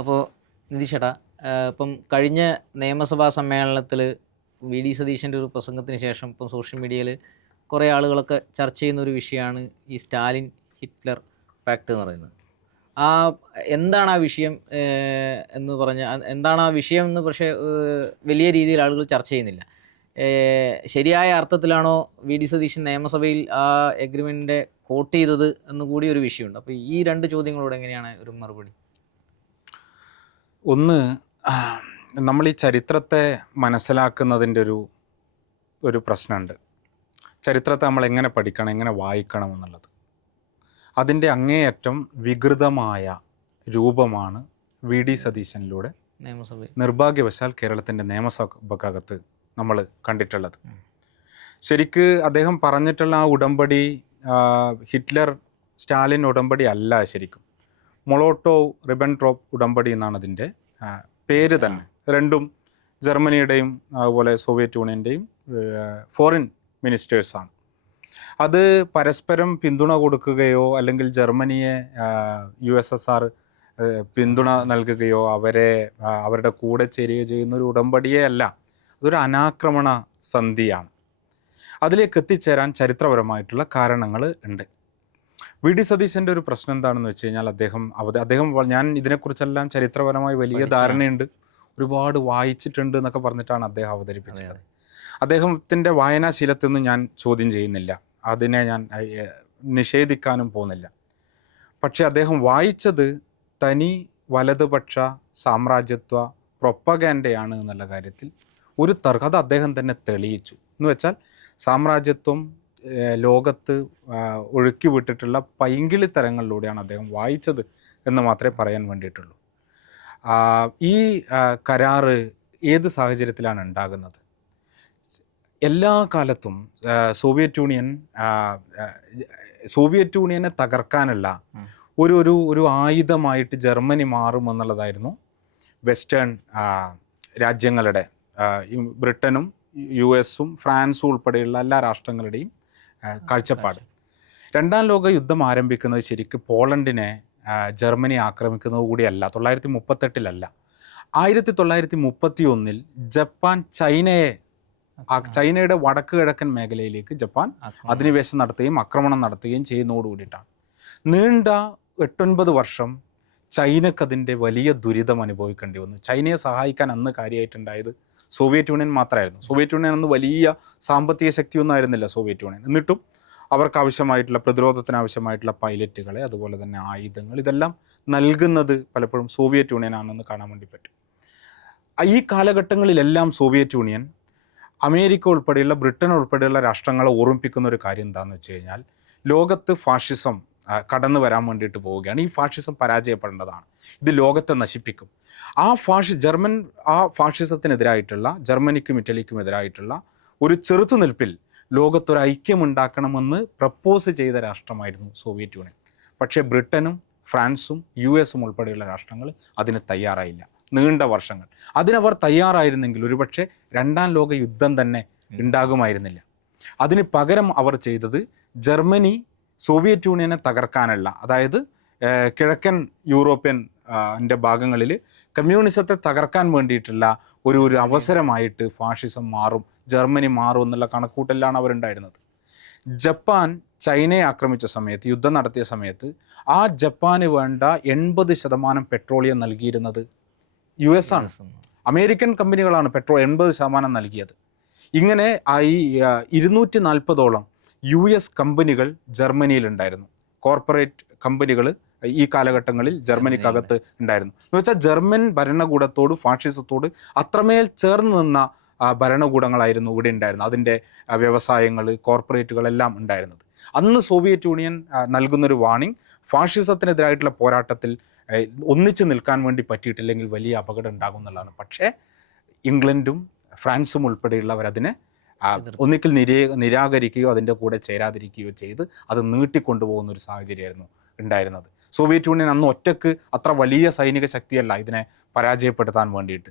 അപ്പോൾ നിതീഷേട്ടാ, ഇപ്പം കഴിഞ്ഞ നിയമസഭാ സമ്മേളനത്തിൽ വി ഡി സതീശൻ്റെ ഒരു പ്രസംഗത്തിന് ശേഷം ഇപ്പം സോഷ്യൽ മീഡിയയിൽ കുറേ ആളുകളൊക്കെ ചർച്ച ചെയ്യുന്ന ഒരു വിഷയമാണ് ഈ സ്റ്റാലിൻ ഹിറ്റ്ലർ പാക്ട് എന്ന് പറയുന്നത്. ആ എന്താണ് ആ വിഷയം എന്ന് പറഞ്ഞാൽ എന്താണ് ആ വിഷയം എന്ന് പക്ഷേ വലിയ രീതിയിൽ ആളുകൾ ചർച്ച ചെയ്യുന്നില്ല. ശരിയായ അർത്ഥത്തിലാണോ വി ഡി സതീശൻ നിയമസഭയിൽ ആ എഗ്രിമെൻറ്റിൻ്റെ കോട്ട് ചെയ്തത് എന്ന് കൂടി ഒരു വിഷയമുണ്ട്. അപ്പോൾ ഈ രണ്ട് ചോദ്യങ്ങളോട് എങ്ങനെയാണ് ഒരു മറുപടി? ഒന്ന്, നമ്മൾ ഈ ചരിത്രത്തെ മനസ്സിലാക്കുന്നതിൻ്റെ ഒരു പ്രശ്നമുണ്ട്. ചരിത്രത്തെ നമ്മൾ എങ്ങനെ പഠിക്കണം, എങ്ങനെ വായിക്കണം എന്നുള്ളത്. അതിൻ്റെ അങ്ങേയറ്റം വികൃതമായ രൂപമാണ് വി ഡി സതീശനിലൂടെ നിർഭാഗ്യവശാൽ കേരളത്തിൻ്റെ നിയമസഭക്കകത്ത് നമ്മൾ കണ്ടിട്ടുള്ളത്. ശരിക്ക് അദ്ദേഹം പറഞ്ഞിട്ടുള്ള ആ ഉടമ്പടി ഹിറ്റ്ലർ സ്റ്റാലിൻ ഉടമ്പടി അല്ല, ശരിക്കും മൊളോട്ടോവ് റിബൻട്രോപ്പ് ഉടമ്പടി എന്നാണ് അതിൻ്റെ പേര് തന്നെ. രണ്ടും ജർമ്മനിയുടെയും അതുപോലെ സോവിയറ്റ് യൂണിയൻ്റെയും ഫോറിൻ മിനിസ്റ്റേഴ്സാണ്. അത് പരസ്പരം പിന്തുണ കൊടുക്കുകയോ അല്ലെങ്കിൽ ജർമ്മനിയെ USSR പിന്തുണ നൽകുകയോ അവരുടെ കൂടെ ചേരുകയോ ചെയ്യുന്ന ഒരു ഉടമ്പടിയേ അല്ല. അതൊരു അനാക്രമണ സന്ധിയാണ്. അതിലേക്ക് എത്തിച്ചേരാൻ ചരിത്രപരമായിട്ടുള്ള കാരണങ്ങൾ ഉണ്ട്. വി ഡി സതീശൻ്റെ ഒരു പ്രശ്നം എന്താണെന്ന് വെച്ച് കഴിഞ്ഞാൽ അദ്ദേഹം ഞാൻ ഇതിനെക്കുറിച്ചെല്ലാം ചരിത്രപരമായി വലിയ ധാരണയുണ്ട്, ഒരുപാട് വായിച്ചിട്ടുണ്ട് എന്നൊക്കെ പറഞ്ഞിട്ടാണ് അദ്ദേഹം അവതരിപ്പിച്ചത്. അദ്ദേഹത്തിൻ്റെ വായനാശീലത്തൊന്നും ഞാൻ ചോദ്യം ചെയ്യുന്നില്ല, അതിനെ ഞാൻ നിഷേധിക്കാനും പോകുന്നില്ല. പക്ഷെ അദ്ദേഹം വായിച്ചത് തനി വലതുപക്ഷ സാമ്രാജ്യത്വ പ്രൊപ്പഗാൻഡയാണ് എന്നുള്ള കാര്യത്തിൽ ഒരു തർക്കം അത് അദ്ദേഹം തന്നെ തെളിയിച്ചു. എന്ന് വെച്ചാൽ സാമ്രാജ്യത്വം ലോകത്ത് ഒഴുക്കി വിട്ടിട്ടുള്ള പൈങ്കിളിത്തരങ്ങളിലൂടെയാണ് അദ്ദേഹം വായിച്ചത് എന്ന് മാത്രമേ പറയാൻ വേണ്ടിയിട്ടുള്ളൂ. ഈ കരാറ് ഏത് സാഹചര്യത്തിലാണ് ഉണ്ടാകുന്നത്? എല്ലാ കാലത്തും സോവിയറ്റ് യൂണിയനെ തകർക്കാനുള്ള ഒരു ആയുധമായിട്ട് ജർമ്മനി മാറുമെന്നുള്ളതായിരുന്നു വെസ്റ്റേൺ രാജ്യങ്ങളുടെ, ബ്രിട്ടനും US-ഉം ഫ്രാൻസും ഉൾപ്പെടെയുള്ള എല്ലാ രാഷ്ട്രങ്ങളുടെയും കാഴ്ചപ്പാട്. രണ്ടാം ലോക യുദ്ധം ആരംഭിക്കുന്നത് ശരിക്കും പോളണ്ടിനെ ജർമ്മനി ആക്രമിക്കുന്നത് കൂടിയല്ല, 1938-ലല്ല, 1931-ൽ ജപ്പാൻ ചൈനയുടെ വടക്ക് കിഴക്കൻ മേഖലയിലേക്ക് ജപ്പാൻ അധിനിവേശം നടത്തുകയും ആക്രമണം നടത്തുകയും ചെയ്യുന്നതോട് കൂടിയിട്ടാണ്. നീണ്ട 8-9 വർഷം ചൈനക്കതിൻ്റെ വലിയ ദുരിതം അനുഭവിക്കേണ്ടി വന്നു. ചൈനയെ സഹായിക്കാൻ അന്ന് കാര്യമായിട്ടുണ്ടായത് സോവിയറ്റ് യൂണിയൻ മാത്രമായിരുന്നു. സോവിയറ്റ് യൂണിയൻ അന്ന് വലിയ സാമ്പത്തിക ശക്തിയൊന്നും ആയിരുന്നില്ല സോവിയറ്റ് യൂണിയൻ. എന്നിട്ടും അവർക്ക് ആവശ്യമായിട്ടുള്ള പ്രതിരോധത്തിന് ആവശ്യമായിട്ടുള്ള പൈലറ്റുകളെ, അതുപോലെ തന്നെ ആയുധങ്ങൾ, ഇതെല്ലാം നൽകുന്നത് പലപ്പോഴും സോവിയറ്റ് യൂണിയനാണെന്ന് കാണാൻ വേണ്ടി പറ്റും. ഈ കാലഘട്ടങ്ങളിലെല്ലാം സോവിയറ്റ് യൂണിയൻ അമേരിക്ക ഉൾപ്പെടെയുള്ള ബ്രിട്ടൻ ഉൾപ്പെടെയുള്ള രാഷ്ട്രങ്ങളെ ഓർമ്മിപ്പിക്കുന്ന ഒരു കാര്യം എന്താണെന്ന് വെച്ച് കഴിഞ്ഞാൽ, ലോകത്ത് ഫാഷിസം കടന്നു വരാൻ വേണ്ടിയിട്ട് പോവുകയാണ്. ഈ ഫാഷിസം പരാജയപ്പെടേണ്ടതാണ്, ഇത് ലോകത്തെ നശിപ്പിക്കും. ആ ഫാഷിസത്തിനെതിരായിട്ടുള്ള, ജർമ്മനിക്കും ഇറ്റലിക്കും എതിരായിട്ടുള്ള ഒരു ചെറുത്തുനിൽപ്പിൽ ലോകത്തൊരു ഐക്യമുണ്ടാക്കണമെന്ന് പ്രപ്പോസ് ചെയ്ത രാഷ്ട്രമായിരുന്നു സോവിയറ്റ് യൂണിയൻ. പക്ഷേ ബ്രിട്ടനും ഫ്രാൻസും US-ഉം ഉൾപ്പെടെയുള്ള രാഷ്ട്രങ്ങൾ അതിന് തയ്യാറായില്ല. നീണ്ട വർഷങ്ങൾ അതിനവർ തയ്യാറായിരുന്നെങ്കിൽ ഒരുപക്ഷെ രണ്ടാം ലോക യുദ്ധം തന്നെ ഉണ്ടാകുമായിരുന്നില്ല. അതിന് പകരം അവർ ചെയ്തത് ജർമ്മനി സോവിയറ്റ് യൂണിയനെ തകർക്കാനുള്ള, അതായത് കിഴക്കൻ യൂറോപ്യൻ ഭാഗങ്ങളിൽ കമ്മ്യൂണിസത്തെ തകർക്കാൻ വേണ്ടിയിട്ടുള്ള ഒരു അവസരമായിട്ട് ഫാഷിസം മാറും, ജർമ്മനി മാറും എന്നുള്ള കണക്കൂട്ടലാണ് അവരുണ്ടായിരുന്നത്. ജപ്പാൻ ചൈനയെ ആക്രമിച്ച സമയത്ത്, യുദ്ധം നടത്തിയ സമയത്ത്, ആ ജപ്പാന് വേണ്ട 80% പെട്രോളിയം നൽകിയിരുന്നത് US ആണ്. അമേരിക്കൻ കമ്പനികളാണ് പെട്രോൾ 80% നൽകിയത്. ഇങ്ങനെ 240ഓളം US കമ്പനികൾ ജർമ്മനിയിലുണ്ടായിരുന്നു. കോർപ്പറേറ്റ് കമ്പനികൾ ഈ കാലഘട്ടങ്ങളിൽ ജർമ്മനിക്കകത്ത് ഉണ്ടായിരുന്നു. എന്ന് വെച്ചാൽ ജർമ്മൻ ഭരണകൂടത്തോട്, ഫാഷിസത്തോട് അത്രമേൽ ചേർന്ന് നിന്ന ഭരണകൂടങ്ങളായിരുന്നു ഇവിടെ ഉണ്ടായിരുന്നത്. അതിൻ്റെ വ്യവസായങ്ങൾ, കോർപ്പറേറ്റുകളെല്ലാം ഉണ്ടായിരുന്നത്. അന്ന് സോവിയറ്റ് യൂണിയൻ നൽകുന്നൊരു വാണിംഗ്, ഫാഷിസത്തിനെതിരായിട്ടുള്ള പോരാട്ടത്തിൽ ഒന്നിച്ചു നിൽക്കാൻ വേണ്ടി പറ്റിയിട്ടില്ലെങ്കിൽ വലിയ അപകടം ഉണ്ടാകും എന്നുള്ളതാണ്. പക്ഷേ ഇംഗ്ലണ്ടും ഫ്രാൻസും ഉൾപ്പെടെയുള്ളവർ അതിനെ ഒന്നിക്കൽ നിരാകരിക്കുകയോ അതിൻ്റെ കൂടെ ചേരാതിരിക്കുകയോ ചെയ്ത് അത് നീട്ടിക്കൊണ്ടുപോകുന്ന ഒരു സാഹചര്യമായിരുന്നു ഉണ്ടായിരുന്നത്. സോവിയറ്റ് യൂണിയൻ അന്ന് ഒറ്റക്ക് അത്ര വലിയ സൈനിക ശക്തിയല്ല ഇതിനെ പരാജയപ്പെടുത്താൻ വേണ്ടിയിട്ട്.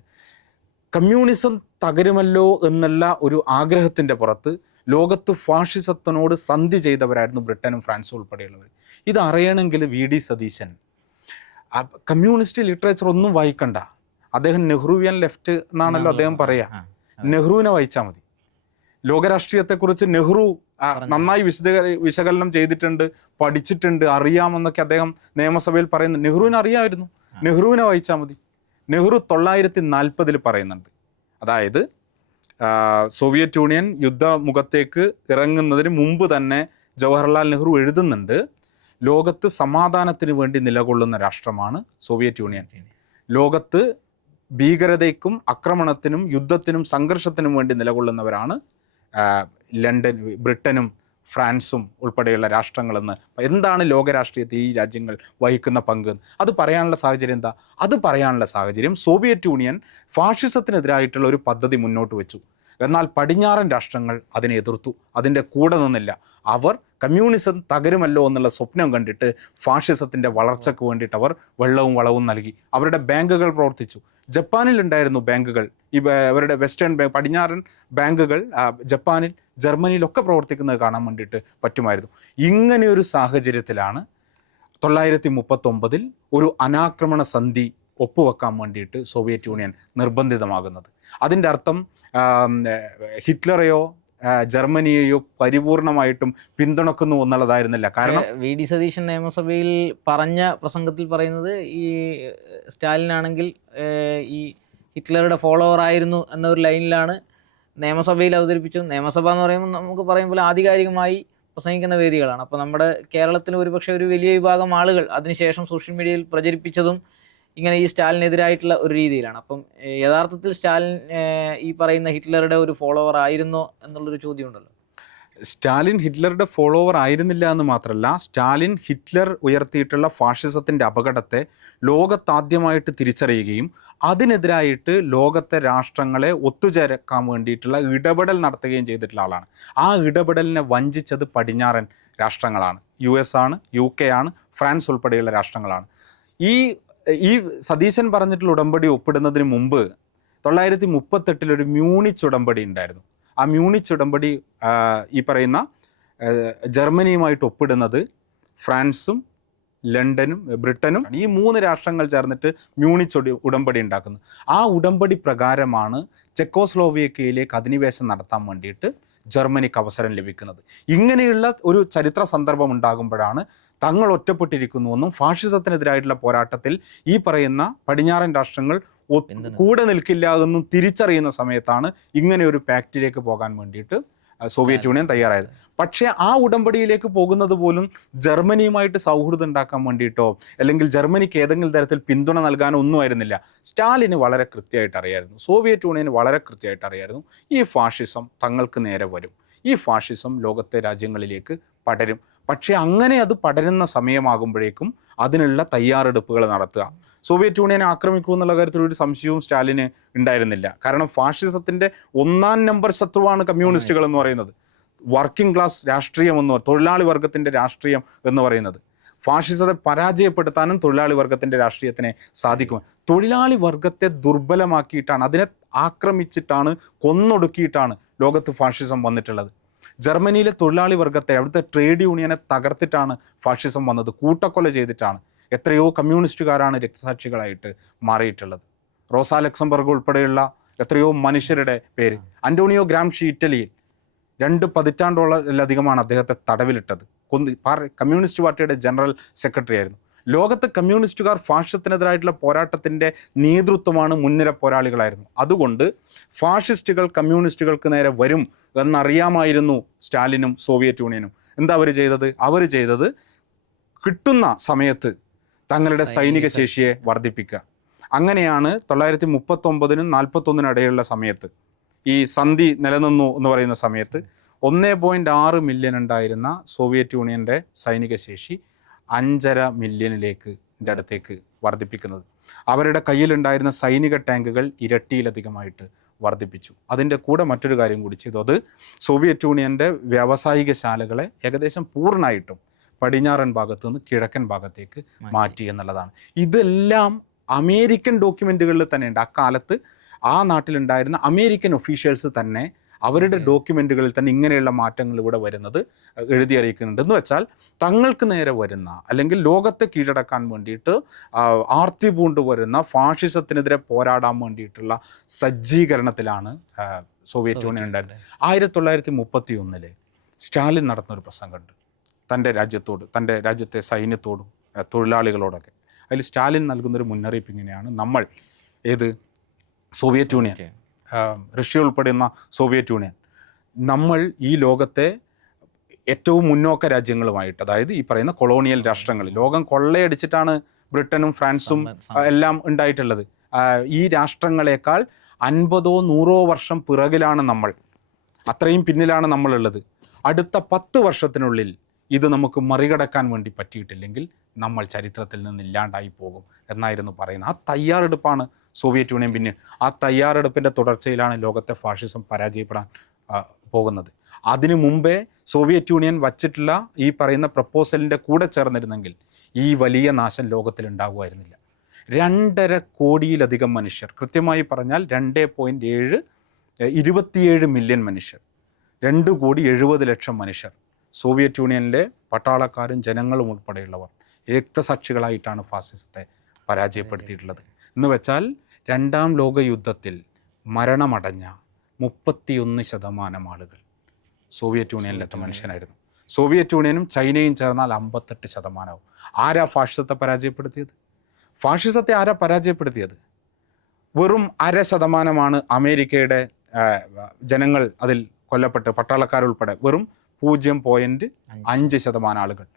കമ്മ്യൂണിസം തകരുമല്ലോ എന്നുള്ള ഒരു ആഗ്രഹത്തിൻ്റെ പുറത്ത് ലോകത്ത് ഫാഷിസത്തിനോട് സന്ധി ചെയ്തവരായിരുന്നു ബ്രിട്ടനും ഫ്രാൻസും ഉൾപ്പെടെയുള്ളവർ. ഇത് അറിയണമെങ്കിൽ V D Satheesan communist literature ഒന്നും വായിക്കണ്ട, അദ്ദേഹം നെഹ്റുവിയൻ ലെഫ്റ്റ് എന്നാണല്ലോ അദ്ദേഹം പറയുക. നെഹ്റുവിനെ വായിച്ചാൽ മതി. ലോകരാഷ്ട്രീയത്തെക്കുറിച്ച് നെഹ്റു നന്നായി വിശകലനം ചെയ്തിട്ടുണ്ട്, പഠിച്ചിട്ടുണ്ട്, അറിയാമെന്നൊക്കെ അദ്ദേഹം നിയമസഭയിൽ പറയുന്നു. നെഹ്റുവിനെ അറിയാമായിരുന്നു. നെഹ്റുവിനെ വായിച്ചാൽ മതി. നെഹ്റു 1940 പറയുന്നുണ്ട്, അതായത് സോവിയറ്റ് യൂണിയൻ യുദ്ധമുഖത്തേക്ക് ഇറങ്ങുന്നതിന് മുമ്പ് തന്നെ ജവഹർലാൽ നെഹ്റു എഴുതുന്നുണ്ട്, ലോകത്ത് സമാധാനത്തിന് വേണ്ടി നിലകൊള്ളുന്ന രാഷ്ട്രമാണ് സോവിയറ്റ് യൂണിയൻ. ലോകത്ത് ഭീകരതയ്ക്കും ആക്രമണത്തിനും യുദ്ധത്തിനും സംഘർഷത്തിനും വേണ്ടി നിലകൊള്ളുന്നവരാണ് ലണ്ടൻ, ബ്രിട്ടനും ഫ്രാൻസും ഉൾപ്പെടെയുള്ള രാഷ്ട്രങ്ങളെന്ന്. എന്താണ് ലോകരാഷ്ട്രീയത്തിൽ ഈ രാജ്യങ്ങൾ വഹിക്കുന്ന പങ്ക്? അത് പറയാനുള്ള സാഹചര്യം എന്താ? അത് പറയാനുള്ള സാഹചര്യം സോവിയറ്റ് യൂണിയൻ ഫാഷിസത്തിനെതിരായിട്ടുള്ള ഒരു പദ്ധതി മുന്നോട്ട് വെച്ചു. എന്നാൽ പടിഞ്ഞാറൻ രാഷ്ട്രങ്ങൾ അതിനെ എതിർത്തു, അതിൻ്റെ കൂടെ നിന്നില്ല. അവർ കമ്മ്യൂണിസം തകരുമല്ലോ എന്നുള്ള സ്വപ്നം കണ്ടിട്ട് ഫാഷിസത്തിൻ്റെ വളർച്ചയ്ക്ക് വേണ്ടിയിട്ട് അവർ വെള്ളവും വളവും നൽകി. അവരുടെ ബാങ്കുകൾ പ്രവർത്തിച്ചു. ജപ്പാനിലുണ്ടായിരുന്നു ബാങ്കുകൾ, അവരുടെ വെസ്റ്റേൺ പടിഞ്ഞാറൻ ബാങ്കുകൾ ജപ്പാനിൽ, ജർമ്മനിയിലൊക്കെ പ്രവർത്തിക്കുന്നത് കാണാൻ വേണ്ടിയിട്ട് പറ്റുമായിരുന്നു. ഇങ്ങനെയൊരു സാഹചര്യത്തിലാണ് 1939 ഒരു അനാക്രമണ സന്ധി ഒപ്പുവെക്കാൻ വേണ്ടിയിട്ട് സോവിയറ്റ് യൂണിയൻ നിർബന്ധിതമാകുന്നത്. അതിൻ്റെ അർത്ഥം ഹിറ്റ്ലറെയോ ജർമ്മനിയെയോ പരിപൂർണമായിട്ടും പിന്തുണക്കുന്നു എന്നുള്ളതായിരുന്നില്ല. കാരണം വി ഡി സതീശൻ നിയമസഭയിൽ പറഞ്ഞ പ്രസംഗത്തിൽ പറയുന്നത് ഈ സ്റ്റാലിനാണെങ്കിൽ ഈ ഹിറ്റ്ലറുടെ ഫോളോവർ ആയിരുന്നു എന്നൊരു ലൈനിലാണ് നിയമസഭയിൽ അവതരിപ്പിച്ചത്. നിയമസഭ എന്ന് പറയുമ്പോൾ നമുക്ക് പറയുമ്പോൾ ആധികാരികമായി പ്രസംഗിക്കുന്ന വേദികളാണ്. അപ്പോൾ നമ്മുടെ കേരളത്തിൽ ഒരുപക്ഷെ ഒരു വലിയ വിഭാഗം ആളുകൾ അതിനുശേഷം സോഷ്യൽ മീഡിയയിൽ പ്രചരിപ്പിച്ചതും ഇങ്ങനെ ഈ സ്റ്റാലിനെതിരായിട്ടുള്ള ഒരു രീതിയിലാണ്. അപ്പം യഥാർത്ഥത്തിൽ സ്റ്റാലിൻ ഈ പറയുന്ന ഹിറ്റ്ലറുടെ ഒരു ഫോളോവർ ആയിരുന്നോ എന്നുള്ളൊരു ചോദ്യമുണ്ടല്ലോ. സ്റ്റാലിൻ ഹിറ്റ്ലറുടെ ഫോളോവർ ആയിരുന്നില്ല എന്ന് മാത്രമല്ല, സ്റ്റാലിൻ ഹിറ്റ്ലർ ഉയർത്തിയിട്ടുള്ള ഫാഷിസത്തിൻ്റെ അപകടത്തെ ലോകത്താദ്യമായിട്ട് തിരിച്ചറിയുകയും അതിനെതിരായിട്ട് ലോകത്തെ രാഷ്ട്രങ്ങളെ ഒത്തുചേർക്കാൻ വേണ്ടിയിട്ടുള്ള ഇടപെടൽ നടത്തുകയും ചെയ്തിട്ടുള്ള ആളാണ്. ആ ഇടപെടലിനെ വഞ്ചിച്ചത് പടിഞ്ഞാറൻ രാഷ്ട്രങ്ങളാണ്. US ആണ്, UK ആണ്, ഫ്രാൻസ് ഉൾപ്പെടെയുള്ള രാഷ്ട്രങ്ങളാണ്. ഈ സതീശൻ പറഞ്ഞിട്ടുള്ള ഉടമ്പടി ഒപ്പിടുന്നതിന് മുമ്പ് 1938 ഒരു മ്യൂണിച്ച് ഉടമ്പടി ഉണ്ടായിരുന്നു. ആ മ്യൂണിച്ച് ഉടമ്പടി ഈ പറയുന്ന ജർമ്മനിയുമായിട്ട് ഒപ്പിടുന്നത് ഫ്രാൻസും ലണ്ടനും ബ്രിട്ടനും, ഈ 3 രാഷ്ട്രങ്ങൾ ചേർന്നിട്ട് മ്യൂണിച്ച് ഉടമ്പടി ഉണ്ടാക്കുന്നു. ആ ഉടമ്പടി പ്രകാരമാണ് ചെക്കോസ്ലോവേക്കിയയിലേക്ക് അധിനിവേശം നടത്താൻ വേണ്ടിയിട്ട് ജർമ്മനിക്ക് അവസരം ലഭിക്കുന്നത്. ഇങ്ങനെയുള്ള ഒരു ചരിത്ര സന്ദർഭം ഉണ്ടാകുമ്പോഴാണ് തങ്ങൾ ഒറ്റപ്പെട്ടിരിക്കുന്നുവെന്നും ഫാഷിസത്തിനെതിരായിട്ടുള്ള പോരാട്ടത്തിൽ ഈ പറയുന്ന പടിഞ്ഞാറൻ രാഷ്ട്രങ്ങൾ കൂടെ നിൽക്കില്ല എന്നും തിരിച്ചറിയുന്ന സമയത്താണ് ഇങ്ങനെ ഒരു പാക്റ്റിലേക്ക് പോകാൻ വേണ്ടിയിട്ട് സോവിയറ്റ് യൂണിയൻ തയ്യാറായത്. പക്ഷേ ആ ഉടമ്പടിയിലേക്ക് പോകുന്നത് പോലും ജർമ്മനിയുമായിട്ട് സൗഹൃദം ഉണ്ടാക്കാൻ വേണ്ടിയിട്ടോ അല്ലെങ്കിൽ ജർമ്മനിക്ക് ഏതെങ്കിലും തരത്തിൽ പിന്തുണ നൽകാനോ ഒന്നും ആയിരുന്നില്ല. സ്റ്റാലിന് വളരെ കൃത്യമായിട്ട് അറിയായിരുന്നു, സോവിയറ്റ് യൂണിയന് വളരെ കൃത്യമായിട്ട് അറിയായിരുന്നു, ഈ ഫാഷിസം തങ്ങൾക്ക് നേരെ വരും, ഈ ഫാഷിസം ലോകത്തെ രാജ്യങ്ങളിലേക്ക് പടരും. പക്ഷേ അങ്ങനെ അത് പടരുന്ന സമയമാകുമ്പോഴേക്കും അതിനുള്ള തയ്യാറെടുപ്പുകൾ നടത്തുക. സോവിയറ്റ് യൂണിയനെ ആക്രമിക്കുമെന്നുള്ള കാര്യത്തിൽ ഒരു സംശയവും സ്റ്റാലിന് ഉണ്ടായിരുന്നില്ല. കാരണം ഫാഷിസത്തിൻ്റെ 1-ാം നമ്പർ ശത്രുവാണ് കമ്മ്യൂണിസ്റ്റുകൾ എന്ന് പറയുന്നത്. വർക്കിംഗ് ക്ലാസ് രാഷ്ട്രീയം തൊഴിലാളി വർഗത്തിൻ്റെ രാഷ്ട്രീയം എന്ന് പറയുന്നത്. ഫാഷിസത്തെ പരാജയപ്പെടുത്താനും തൊഴിലാളി വർഗത്തിൻ്റെ രാഷ്ട്രീയത്തിനെ സാധിക്കും. തൊഴിലാളി വർഗത്തെ ദുർബലമാക്കിയിട്ടാണ്, അതിനെ ആക്രമിച്ചിട്ടാണ്, കൊന്നൊടുക്കിയിട്ടാണ് ലോകത്ത് ഫാഷിസം വന്നിട്ടുള്ളത്. ജർമ്മനിയിലെ തൊഴിലാളി വർഗത്തെ, അവിടുത്തെ ട്രേഡ് യൂണിയനെ തകർത്തിട്ടാണ് ഫാഷിസം വന്നത്, കൂട്ടക്കൊല ചെയ്തിട്ടാണ്. എത്രയോ കമ്മ്യൂണിസ്റ്റുകാരാണ് രക്തസാക്ഷികളായിട്ട് മാറിയിട്ടുള്ളത്. റോസ ലക്സംബർഗ് ഉൾപ്പെടെയുള്ള എത്രയോ മനുഷ്യരുടെ പേര്. അന്റോണിയോ ഗ്രാംഷി ഇറ്റലിയിൽ 2 പതിറ്റാണ്ടോളധികമാണ് അദ്ദേഹത്തെ തടവിലിട്ടത്. കമ്മ്യൂണിസ്റ്റ് പാർട്ടിയുടെ ജനറൽ സെക്രട്ടറി ആയിരുന്നു. ലോകത്തെ കമ്മ്യൂണിസ്റ്റുകാർ ഫാഷിസത്തിനെതിരായിട്ടുള്ള പോരാട്ടത്തിൻ്റെ നേതൃത്വമാണ്, മുൻനിര പോരാളികളായിരുന്നു. അതുകൊണ്ട് ഫാഷിസ്റ്റുകൾ കമ്മ്യൂണിസ്റ്റുകൾക്ക് നേരെ വരും എന്നറിയാമായിരുന്നു സ്റ്റാലിനും സോവിയറ്റ് യൂണിയനും. എന്താ അവർ ചെയ്തത് കിട്ടുന്ന സമയത്ത് തങ്ങളുടെ സൈനിക ശേഷിയെ വർദ്ധിപ്പിക്കുക. അങ്ങനെയാണ് 1939-നും 1941-നും ഇടയിലുള്ള സമയത്ത്, ഈ സന്ധി നിലനിന്നു എന്ന് പറയുന്ന സമയത്ത് 1.6 മില്യൺ ഉണ്ടായിരുന്ന സോവിയറ്റ് യൂണിയൻ്റെ സൈനിക ശേഷി 5.5 മില്യണിലേക്ക് അടുത്തേക്ക് വർദ്ധിപ്പിക്കുന്നത്. അവരുടെ കയ്യിലുണ്ടായിരുന്ന സൈനിക ടാങ്കുകൾ ഇരട്ടിയിലധികമായിട്ട് വർദ്ധിപ്പിച്ചു. അതിൻ്റെ കൂടെ മറ്റൊരു കാര്യം കൂടി ചെയ്തു, അത് സോവിയറ്റ് യൂണിയൻ്റെ വ്യാവസായിക ശാലകളെ ഏകദേശം പൂർണ്ണമായിട്ടും പടിഞ്ഞാറൻ ഭാഗത്തു നിന്ന് കിഴക്കൻ ഭാഗത്തേക്ക് മാറ്റി എന്നുള്ളതാണ്. ഇതെല്ലാം അമേരിക്കൻ ഡോക്യുമെൻറ്റുകളിൽ തന്നെ ഉണ്ട്. അക്കാലത്ത് ആ നാട്ടിലുണ്ടായിരുന്ന അമേരിക്കൻ ഒഫീഷ്യൽസ് തന്നെ അവരുടെ ഡോക്യുമെൻറ്റുകളിൽ തന്നെ ഇങ്ങനെയുള്ള മാറ്റങ്ങൾ ഇവിടെ വരുന്നത് എഴുതി അറിയിക്കുന്നുണ്ട്. എന്ന് വെച്ചാൽ തങ്ങൾക്ക് നേരെ വരുന്ന അല്ലെങ്കിൽ ലോകത്തെ കീഴടക്കാൻ വേണ്ടിയിട്ട് ആർത്തി പൂണ്ട് വരുന്ന ഫാഷിസത്തിനെതിരെ പോരാടാൻ വേണ്ടിയിട്ടുള്ള സജ്ജീകരണത്തിലാണ് സോവിയറ്റ് യൂണിയൻ ഉണ്ടായിരുന്നത്. 1931 സ്റ്റാലിൻ നടത്തുന്നൊരു പ്രസംഗമുണ്ട് തൻ്റെ രാജ്യത്തോട്, തൻ്റെ രാജ്യത്തെ സൈന്യത്തോടും തൊഴിലാളികളോടൊക്കെ. അതിൽ സ്റ്റാലിൻ നൽകുന്നൊരു മുന്നറിയിപ്പ് ഇങ്ങനെയാണ്: നമ്മൾ സോവിയറ്റ് യൂണിയൻ, റഷ്യ ഉൾപ്പെടുന്ന സോവിയറ്റ് യൂണിയൻ, നമ്മൾ ഈ ലോകത്തെ ഏറ്റവും മുന്നോക്ക രാജ്യങ്ങളുമായിട്ട്, അതായത് ഈ പറയുന്ന കൊളോണിയൽ രാഷ്ട്രങ്ങൾ, ലോകം കൊള്ളയടിച്ചിട്ടാണ് ബ്രിട്ടനും ഫ്രാൻസും എല്ലാം ഉണ്ടായിട്ടുള്ളത്. ഈ രാഷ്ട്രങ്ങളെക്കാൾ 50-100 വർഷം പിറകിലാണ് നമ്മൾ, അത്രയും പിന്നിലാണ് നമ്മളുള്ളത്. അടുത്ത 10 വർഷത്തിനുള്ളിൽ ഇത് നമുക്ക് മറികടക്കാൻ വേണ്ടി പറ്റിയിട്ടില്ലെങ്കിൽ നമ്മൾ ചരിത്രത്തിൽ നിന്ന് ഇല്ലാണ്ടായി പോകും എന്നായിരുന്നു പറയുന്നത്. ആ തയ്യാറെടുപ്പാണ് സോവിയറ്റ് യൂണിയൻ. പിന്നെ ആ തയ്യാറെടുപ്പിൻ്റെ തുടർച്ചയിലാണ് ലോകത്തെ ഫാഷിസം പരാജയപ്പെടാൻ പോകുന്നത്. അതിനു മുമ്പേ സോവിയറ്റ് യൂണിയൻ വച്ചിട്ടുള്ള ഈ പറയുന്ന പ്രപ്പോസലിൻ്റെ കൂടെ ചേർന്നിരുന്നെങ്കിൽ ഈ വലിയ നാശം ലോകത്തിൽ ഉണ്ടാകുമായിരുന്നില്ല. 2.5 കോടിയിലധികം മനുഷ്യർ, കൃത്യമായി പറഞ്ഞാൽ 2.27 മില്യൺ മനുഷ്യർ, 2,70,00,000 മനുഷ്യർ, സോവിയറ്റ് യൂണിയനിലെ പട്ടാളക്കാരും ജനങ്ങളും ഉൾപ്പെടെയുള്ളവർ രക്തസാക്ഷികളായിട്ടാണ് ഫാസിസത്തെ പരാജയപ്പെടുത്തിയിട്ടുള്ളത്. എന്ന് വെച്ചാൽ 2ാം ലോക യുദ്ധത്തിൽ മരണമടഞ്ഞ 31% ആളുകൾ സോവിയറ്റ് യൂണിയനിലെത്ത മനുഷ്യനായിരുന്നു. സോവിയറ്റ് യൂണിയനും ചൈനയും ചേർന്നാൽ 58%. ആരാ ഫാഷിസത്തെ പരാജയപ്പെടുത്തിയത്? ഫാഷിസത്തെ ആരാ പരാജയപ്പെടുത്തിയത്? വെറും 0.5% അമേരിക്കയുടെ ജനങ്ങൾ അതിൽ കൊല്ലപ്പെട്ട്, പട്ടാളക്കാരുൾപ്പെടെ വെറും 0.5% ആളുകൾ.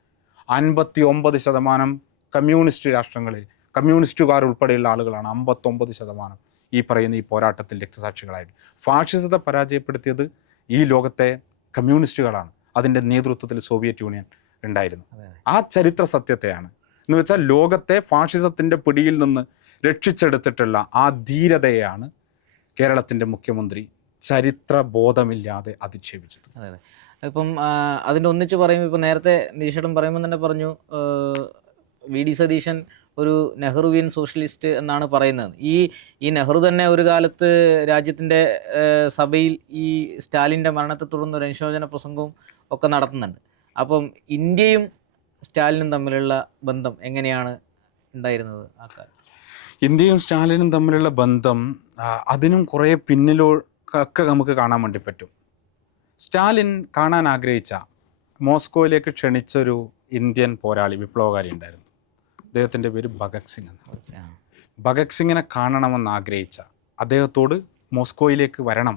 59% കമ്മ്യൂണിസ്റ്റ് രാഷ്ട്രങ്ങളിൽ കമ്മ്യൂണിസ്റ്റുകാർ ഉൾപ്പെടെയുള്ള ആളുകളാണ്. 59% ഈ പറയുന്ന ഈ പോരാട്ടത്തിൽ രക്തസാക്ഷികളായിട്ട്. ഫാഷിസത്തെ പരാജയപ്പെടുത്തിയത് ഈ ലോകത്തെ കമ്മ്യൂണിസ്റ്റുകളാണ്. അതിൻ്റെ നേതൃത്വത്തിൽ സോവിയറ്റ് യൂണിയൻ ഉണ്ടായിരുന്നു. ആ ചരിത്ര സത്യത്തെയാണ്, എന്ന് വെച്ചാൽ ലോകത്തെ ഫാഷിസത്തിൻ്റെ പിടിയിൽ നിന്ന് രക്ഷിച്ചെടുത്തിട്ടുള്ള ആ ധീരതയെയാണ് കേരളത്തിൻ്റെ മുഖ്യമന്ത്രി ചരിത്രബോധമില്ലാതെ അധിക്ഷേപിച്ചത്. അതെ. ഇപ്പം അതിൻ്റെ ഒന്നിച്ച് പറയുമ്പോൾ, ഇപ്പോൾ നേരത്തെ നിതീഷേട്ടൻ പറയുമ്പോൾ തന്നെ പറഞ്ഞു, വി.ഡി. സതീശൻ ഒരു നെഹ്റുവിയൻ സോഷ്യലിസ്റ്റ് എന്നാണ് പറയുന്നത്. ഈ നെഹ്റു തന്നെ ഒരു കാലത്ത് രാജ്യത്തിൻ്റെ സഭയിൽ ഈ സ്റ്റാലിൻ്റെ മരണത്തെ തുടർന്ന് ഒരു അനുശോചന പ്രസംഗവും ഒക്കെ നടത്തുന്നുണ്ട്. അപ്പം ഇന്ത്യയും സ്റ്റാലിനും തമ്മിലുള്ള ബന്ധം എങ്ങനെയാണ് ഉണ്ടായിരുന്നത് ആ കാലം? ഇന്ത്യയും സ്റ്റാലിനും തമ്മിലുള്ള ബന്ധം അതിനും കുറേ പിന്നിലൊക്കെ നമുക്ക് കാണാൻ വേണ്ടി പറ്റും. സ്റ്റാലിൻ കാണാൻ ആഗ്രഹിച്ച, മോസ്കോയിലേക്ക് ക്ഷണിച്ചൊരു ഇന്ത്യൻ പോരാളി, വിപ്ലവകാരി ഉണ്ടായിരുന്നു. അദ്ദേഹത്തിൻ്റെ പേര് ഭഗത് സിംഗ് എന്നാണ്. ഭഗത് സിംഗിനെ കാണണമെന്ന് ആഗ്രഹിച്ച, അദ്ദേഹത്തോട് മോസ്കോയിലേക്ക് വരണം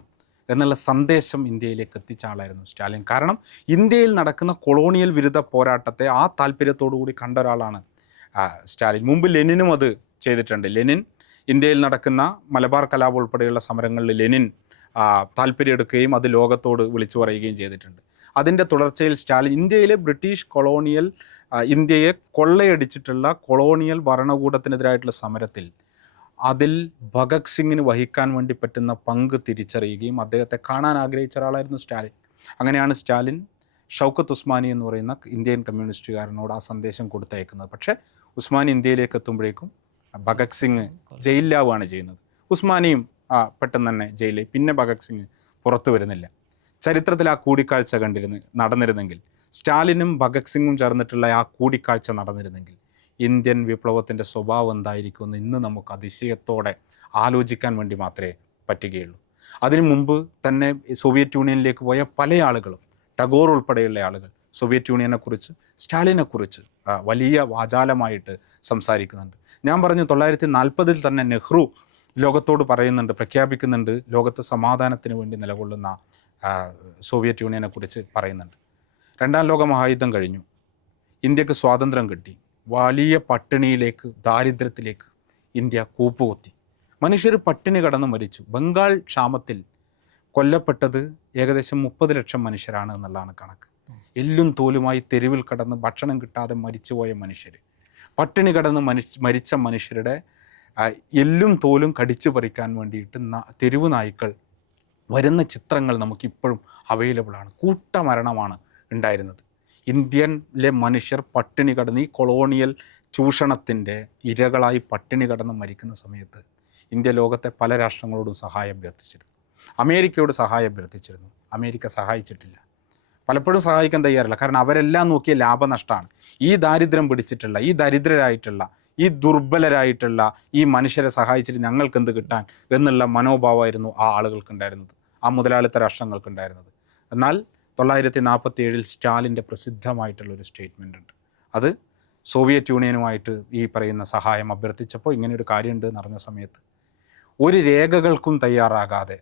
എന്നുള്ള സന്ദേശം ഇന്ത്യയിലേക്ക് എത്തിച്ച ആളായിരുന്നു സ്റ്റാലിൻ. കാരണം ഇന്ത്യയിൽ നടക്കുന്ന കൊളോണിയൽ വിരുദ്ധ പോരാട്ടത്തെ ആ താല്പര്യത്തോടു കൂടി കണ്ട ഒരാളാണ് സ്റ്റാലിൻ. മുമ്പ് ലെനിനും അത് ചെയ്തിട്ടുണ്ട്. ലെനിൻ ഇന്ത്യയിൽ നടക്കുന്ന മലബാർ കലാപം ഉൾപ്പെടെയുള്ള സമരങ്ങളിൽ ലെനിൻ താല്പര്യമെടുക്കുകയും അത് ലോകത്തോട് വിളിച്ചു പറയുകയും ചെയ്തിട്ടുണ്ട്. അതിൻ്റെ തുടർച്ചയിൽ സ്റ്റാലിൻ ഇന്ത്യയിലെ ബ്രിട്ടീഷ് കൊളോണിയൽ, ഇന്ത്യയെ കൊള്ളയടിച്ചിട്ടുള്ള കൊളോണിയൽ ഭരണകൂടത്തിനെതിരായിട്ടുള്ള സമരത്തിൽ അതിൽ ഭഗത് സിംഗിന് വഹിക്കാൻ വേണ്ടി പറ്റുന്ന പങ്ക് തിരിച്ചറിയുകയും അദ്ദേഹത്തെ കാണാൻ ആഗ്രഹിച്ച ഒരാളായിരുന്നു സ്റ്റാലിൻ. അങ്ങനെയാണ് സ്റ്റാലിൻ ഷൗക്കത്ത് ഉസ്മാനി എന്ന് പറയുന്ന ഇന്ത്യൻ കമ്മ്യൂണിസ്റ്റുകാരനോട് ആ സന്ദേശം കൊടുത്തയക്കുന്നത്. പക്ഷേ ഉസ്മാനി ഇന്ത്യയിലേക്ക് എത്തുമ്പോഴേക്കും ഭഗത് സിംഗ് ജയിലിലാവുകയാണ് ചെയ്യുന്നത്. ഉസ്മാനിയും പെട്ടെന്ന് തന്നെ ജയിലിൽ. പിന്നെ ഭഗത് സിംഗ് പുറത്തു വരുന്നില്ല. ചരിത്രത്തിൽ ആ കൂടിക്കാഴ്ച നടന്നിരുന്നെങ്കിൽ, സ്റ്റാലിനും ഭഗത് സിംഗും ചേർന്നിട്ടുള്ള ആ കൂടിക്കാഴ്ച നടന്നിരുന്നെങ്കിൽ ഇന്ത്യൻ വിപ്ലവത്തിൻ്റെ സ്വഭാവം എന്തായിരിക്കുമെന്ന് ഇന്ന് നമുക്ക് അതിശയത്തോടെ ആലോചിക്കാൻ വേണ്ടി മാത്രമേ പറ്റുകയുള്ളൂ. അതിനു മുമ്പ് തന്നെ സോവിയറ്റ് യൂണിയനിലേക്ക് പോയ പല ആളുകളും, ടാഗോർ ഉൾപ്പെടെയുള്ള ആളുകൾ സോവിയറ്റ് യൂണിയനെക്കുറിച്ച്, സ്റ്റാലിനെക്കുറിച്ച് വലിയ വാചാലമായിട്ട് സംസാരിക്കുന്നുണ്ട്. ഞാൻ പറഞ്ഞു, 1940 തന്നെ നെഹ്റു ലോകത്തോട് പറയുന്നുണ്ട്, പ്രഖ്യാപിക്കുന്നുണ്ട്, ലോകത്ത് സമാധാനത്തിന് വേണ്ടി നിലകൊള്ളുന്ന സോവിയറ്റ് യൂണിയനെക്കുറിച്ച് പറയുന്നുണ്ട്. 2ാം ലോക മഹായുദ്ധം കഴിഞ്ഞു, ഇന്ത്യക്ക് സ്വാതന്ത്ര്യം കിട്ടി. വലിയ പട്ടിണിയിലേക്ക്, ദാരിദ്ര്യത്തിലേക്ക് ഇന്ത്യ കൂപ്പുകുത്തി. മനുഷ്യർ പട്ടിണി കടന്ന് മരിച്ചു. ബംഗാൾ ക്ഷാമത്തിൽ കൊല്ലപ്പെട്ടത് ഏകദേശം 30 ലക്ഷം മനുഷ്യരാണ് എന്നുള്ളതാണ് കണക്ക്. എല്ലും തോലുമായി തെരുവിൽ കടന്ന് ഭക്ഷണം കിട്ടാതെ മരിച്ചുപോയ മനുഷ്യർ, പട്ടിണി കടന്ന് മരിച്ച മനുഷ്യരുടെ എല്ലും തോലും കടിച്ചു പറിക്കാൻ വേണ്ടിയിട്ട് തെരുവ് നായ്ക്കൾ വരുന്ന ചിത്രങ്ങൾ നമുക്കിപ്പോഴും അവൈലബിളാണ്. കൂട്ടമരണമാണ് ഉണ്ടായിരുന്നത്. ഇന്ത്യയിലെ മനുഷ്യർ പട്ടിണി കടന്ന്, ഈ കൊളോണിയൽ ചൂഷണത്തിൻ്റെ ഇരകളായി പട്ടിണി കടന്ന് മരിക്കുന്ന സമയത്ത് ഇന്ത്യ ലോകത്തെ പല രാഷ്ട്രങ്ങളോടും സഹായം അഭ്യർത്ഥിച്ചിരുന്നു. അമേരിക്കയോട് സഹായം അഭ്യർത്ഥിച്ചിരുന്നു. അമേരിക്ക സഹായിച്ചിട്ടില്ല, പലപ്പോഴും സഹായിക്കാൻ തയ്യാറില്ല. കാരണം അവരെല്ലാം നോക്കിയ ലാഭനഷ്ടമാണ്. ഈ ദാരിദ്ര്യം പിടിച്ചിട്ടുള്ള, ഈ ദരിദ്രരായിട്ടുള്ള, ഈ ദുർബലരായിട്ടുള്ള ഈ മനുഷ്യരെ സഹായിച്ചിട്ട് ഞങ്ങൾക്ക് എന്ത് കിട്ടാൻ എന്നുള്ള മനോഭാവമായിരുന്നു ആ ആളുകൾക്കുണ്ടായിരുന്നത്, ആ മുതലാളിത്ത രാഷ്ട്രങ്ങൾക്കുണ്ടായിരുന്നത്. എന്നാൽ 1947 സ്റ്റാലിൻ്റെ പ്രസിദ്ധമായിട്ടുള്ളൊരു സ്റ്റേറ്റ്മെൻ്റ് ഉണ്ട്. അത് സോവിയറ്റ് യൂണിയനുമായിട്ട് ഈ പറയുന്ന സഹായം അഭ്യർത്ഥിച്ചപ്പോൾ ഇങ്ങനെയൊരു കാര്യമുണ്ട് എന്ന് അറിഞ്ഞ സമയത്ത് ഒരു രേഖകൾക്കും തയ്യാറാകാതെ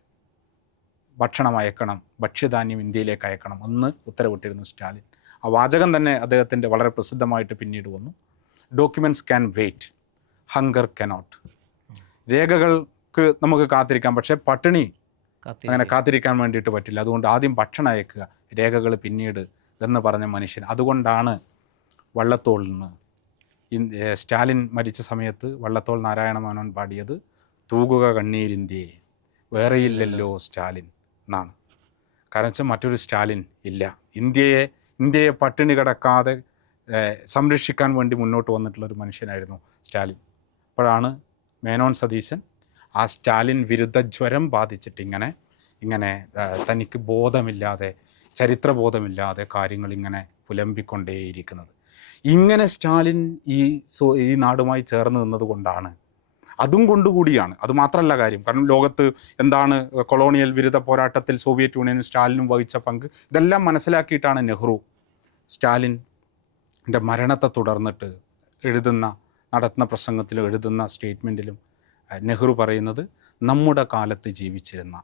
ഭക്ഷണം അയക്കണം, ഭക്ഷ്യധാന്യം ഇന്ത്യയിലേക്ക് അയക്കണം എന്ന് ഉത്തരവിട്ടിരുന്നു സ്റ്റാലിൻ. ആ വാചകം തന്നെ അദ്ദേഹത്തിൻ്റെ വളരെ പ്രസിദ്ധമായിട്ട് പിന്നീട് വന്നു. Documents can wait, hunger cannot. രേഖകൾക്ക് നമുക്ക് കാത്തിരിക്കാം, പക്ഷേ പട്ടിണി അങ്ങനെ കാത്തിരിക്കാൻ വേണ്ടിയിട്ട് പറ്റില്ല. അതുകൊണ്ട് ആദ്യം ഭക്ഷണം അയക്കുക, രേഖകൾ പിന്നീട് എന്ന് പറഞ്ഞ മനുഷ്യൻ. അതുകൊണ്ടാണ് വള്ളത്തോളിൽ നിന്ന് സ്റ്റാലിൻ മരിച്ച സമയത്ത് വള്ളത്തോൾ നാരായണ മേനോൻ പാടിയത് തൂകുക കണ്ണീരിന്ത്യയെ വേറെയില്ലല്ലോ സ്റ്റാലിൻ എന്നാണ്. കാരണം വെച്ചാൽ മറ്റൊരു സ്റ്റാലിൻ ഇല്ല. ഇന്ത്യയെ പട്ടിണി കിടക്കാതെ സംരക്ഷിക്കാൻ വേണ്ടി മുന്നോട്ട് വന്നിട്ടുള്ളൊരു മനുഷ്യനായിരുന്നു സ്റ്റാലിൻ. അപ്പോഴാണ് മേനോൻ സതീശൻ ആ സ്റ്റാലിൻ വിരുദ്ധ ജ്വരം ബാധിച്ചിട്ട് ഇങ്ങനെ തനിക്ക് ബോധമില്ലാതെ, ചരിത്രബോധമില്ലാതെ കാര്യങ്ങൾ ഇങ്ങനെ പുലമ്പിക്കൊണ്ടേയിരിക്കുന്നത്. ഇങ്ങനെ സ്റ്റാലിൻ ഈ നാടുമായി ചേർന്ന് നിന്നതുകൊണ്ടാണ്, അതും കൊണ്ടുകൂടിയാണ്. അതുമാത്രമല്ല കാര്യം, കാരണം ലോകത്ത് എന്താണ് കൊളോണിയൽ വിരുദ്ധ പോരാട്ടത്തിൽ സോവിയറ്റ് യൂണിയനും സ്റ്റാലിനും വഹിച്ച പങ്ക്, ഇതെല്ലാം മനസ്സിലാക്കിയിട്ടാണ് നെഹ്റു സ്റ്റാലിൻ്റെ മരണത്തെ തുടർന്നിട്ട് നടത്തുന്ന പ്രസംഗത്തിലും എഴുതുന്ന സ്റ്റേറ്റ്മെൻറ്റിലും നെഹ്റു പറയുന്നത് നമ്മുടെ കാലത്ത് ജീവിച്ചിരുന്ന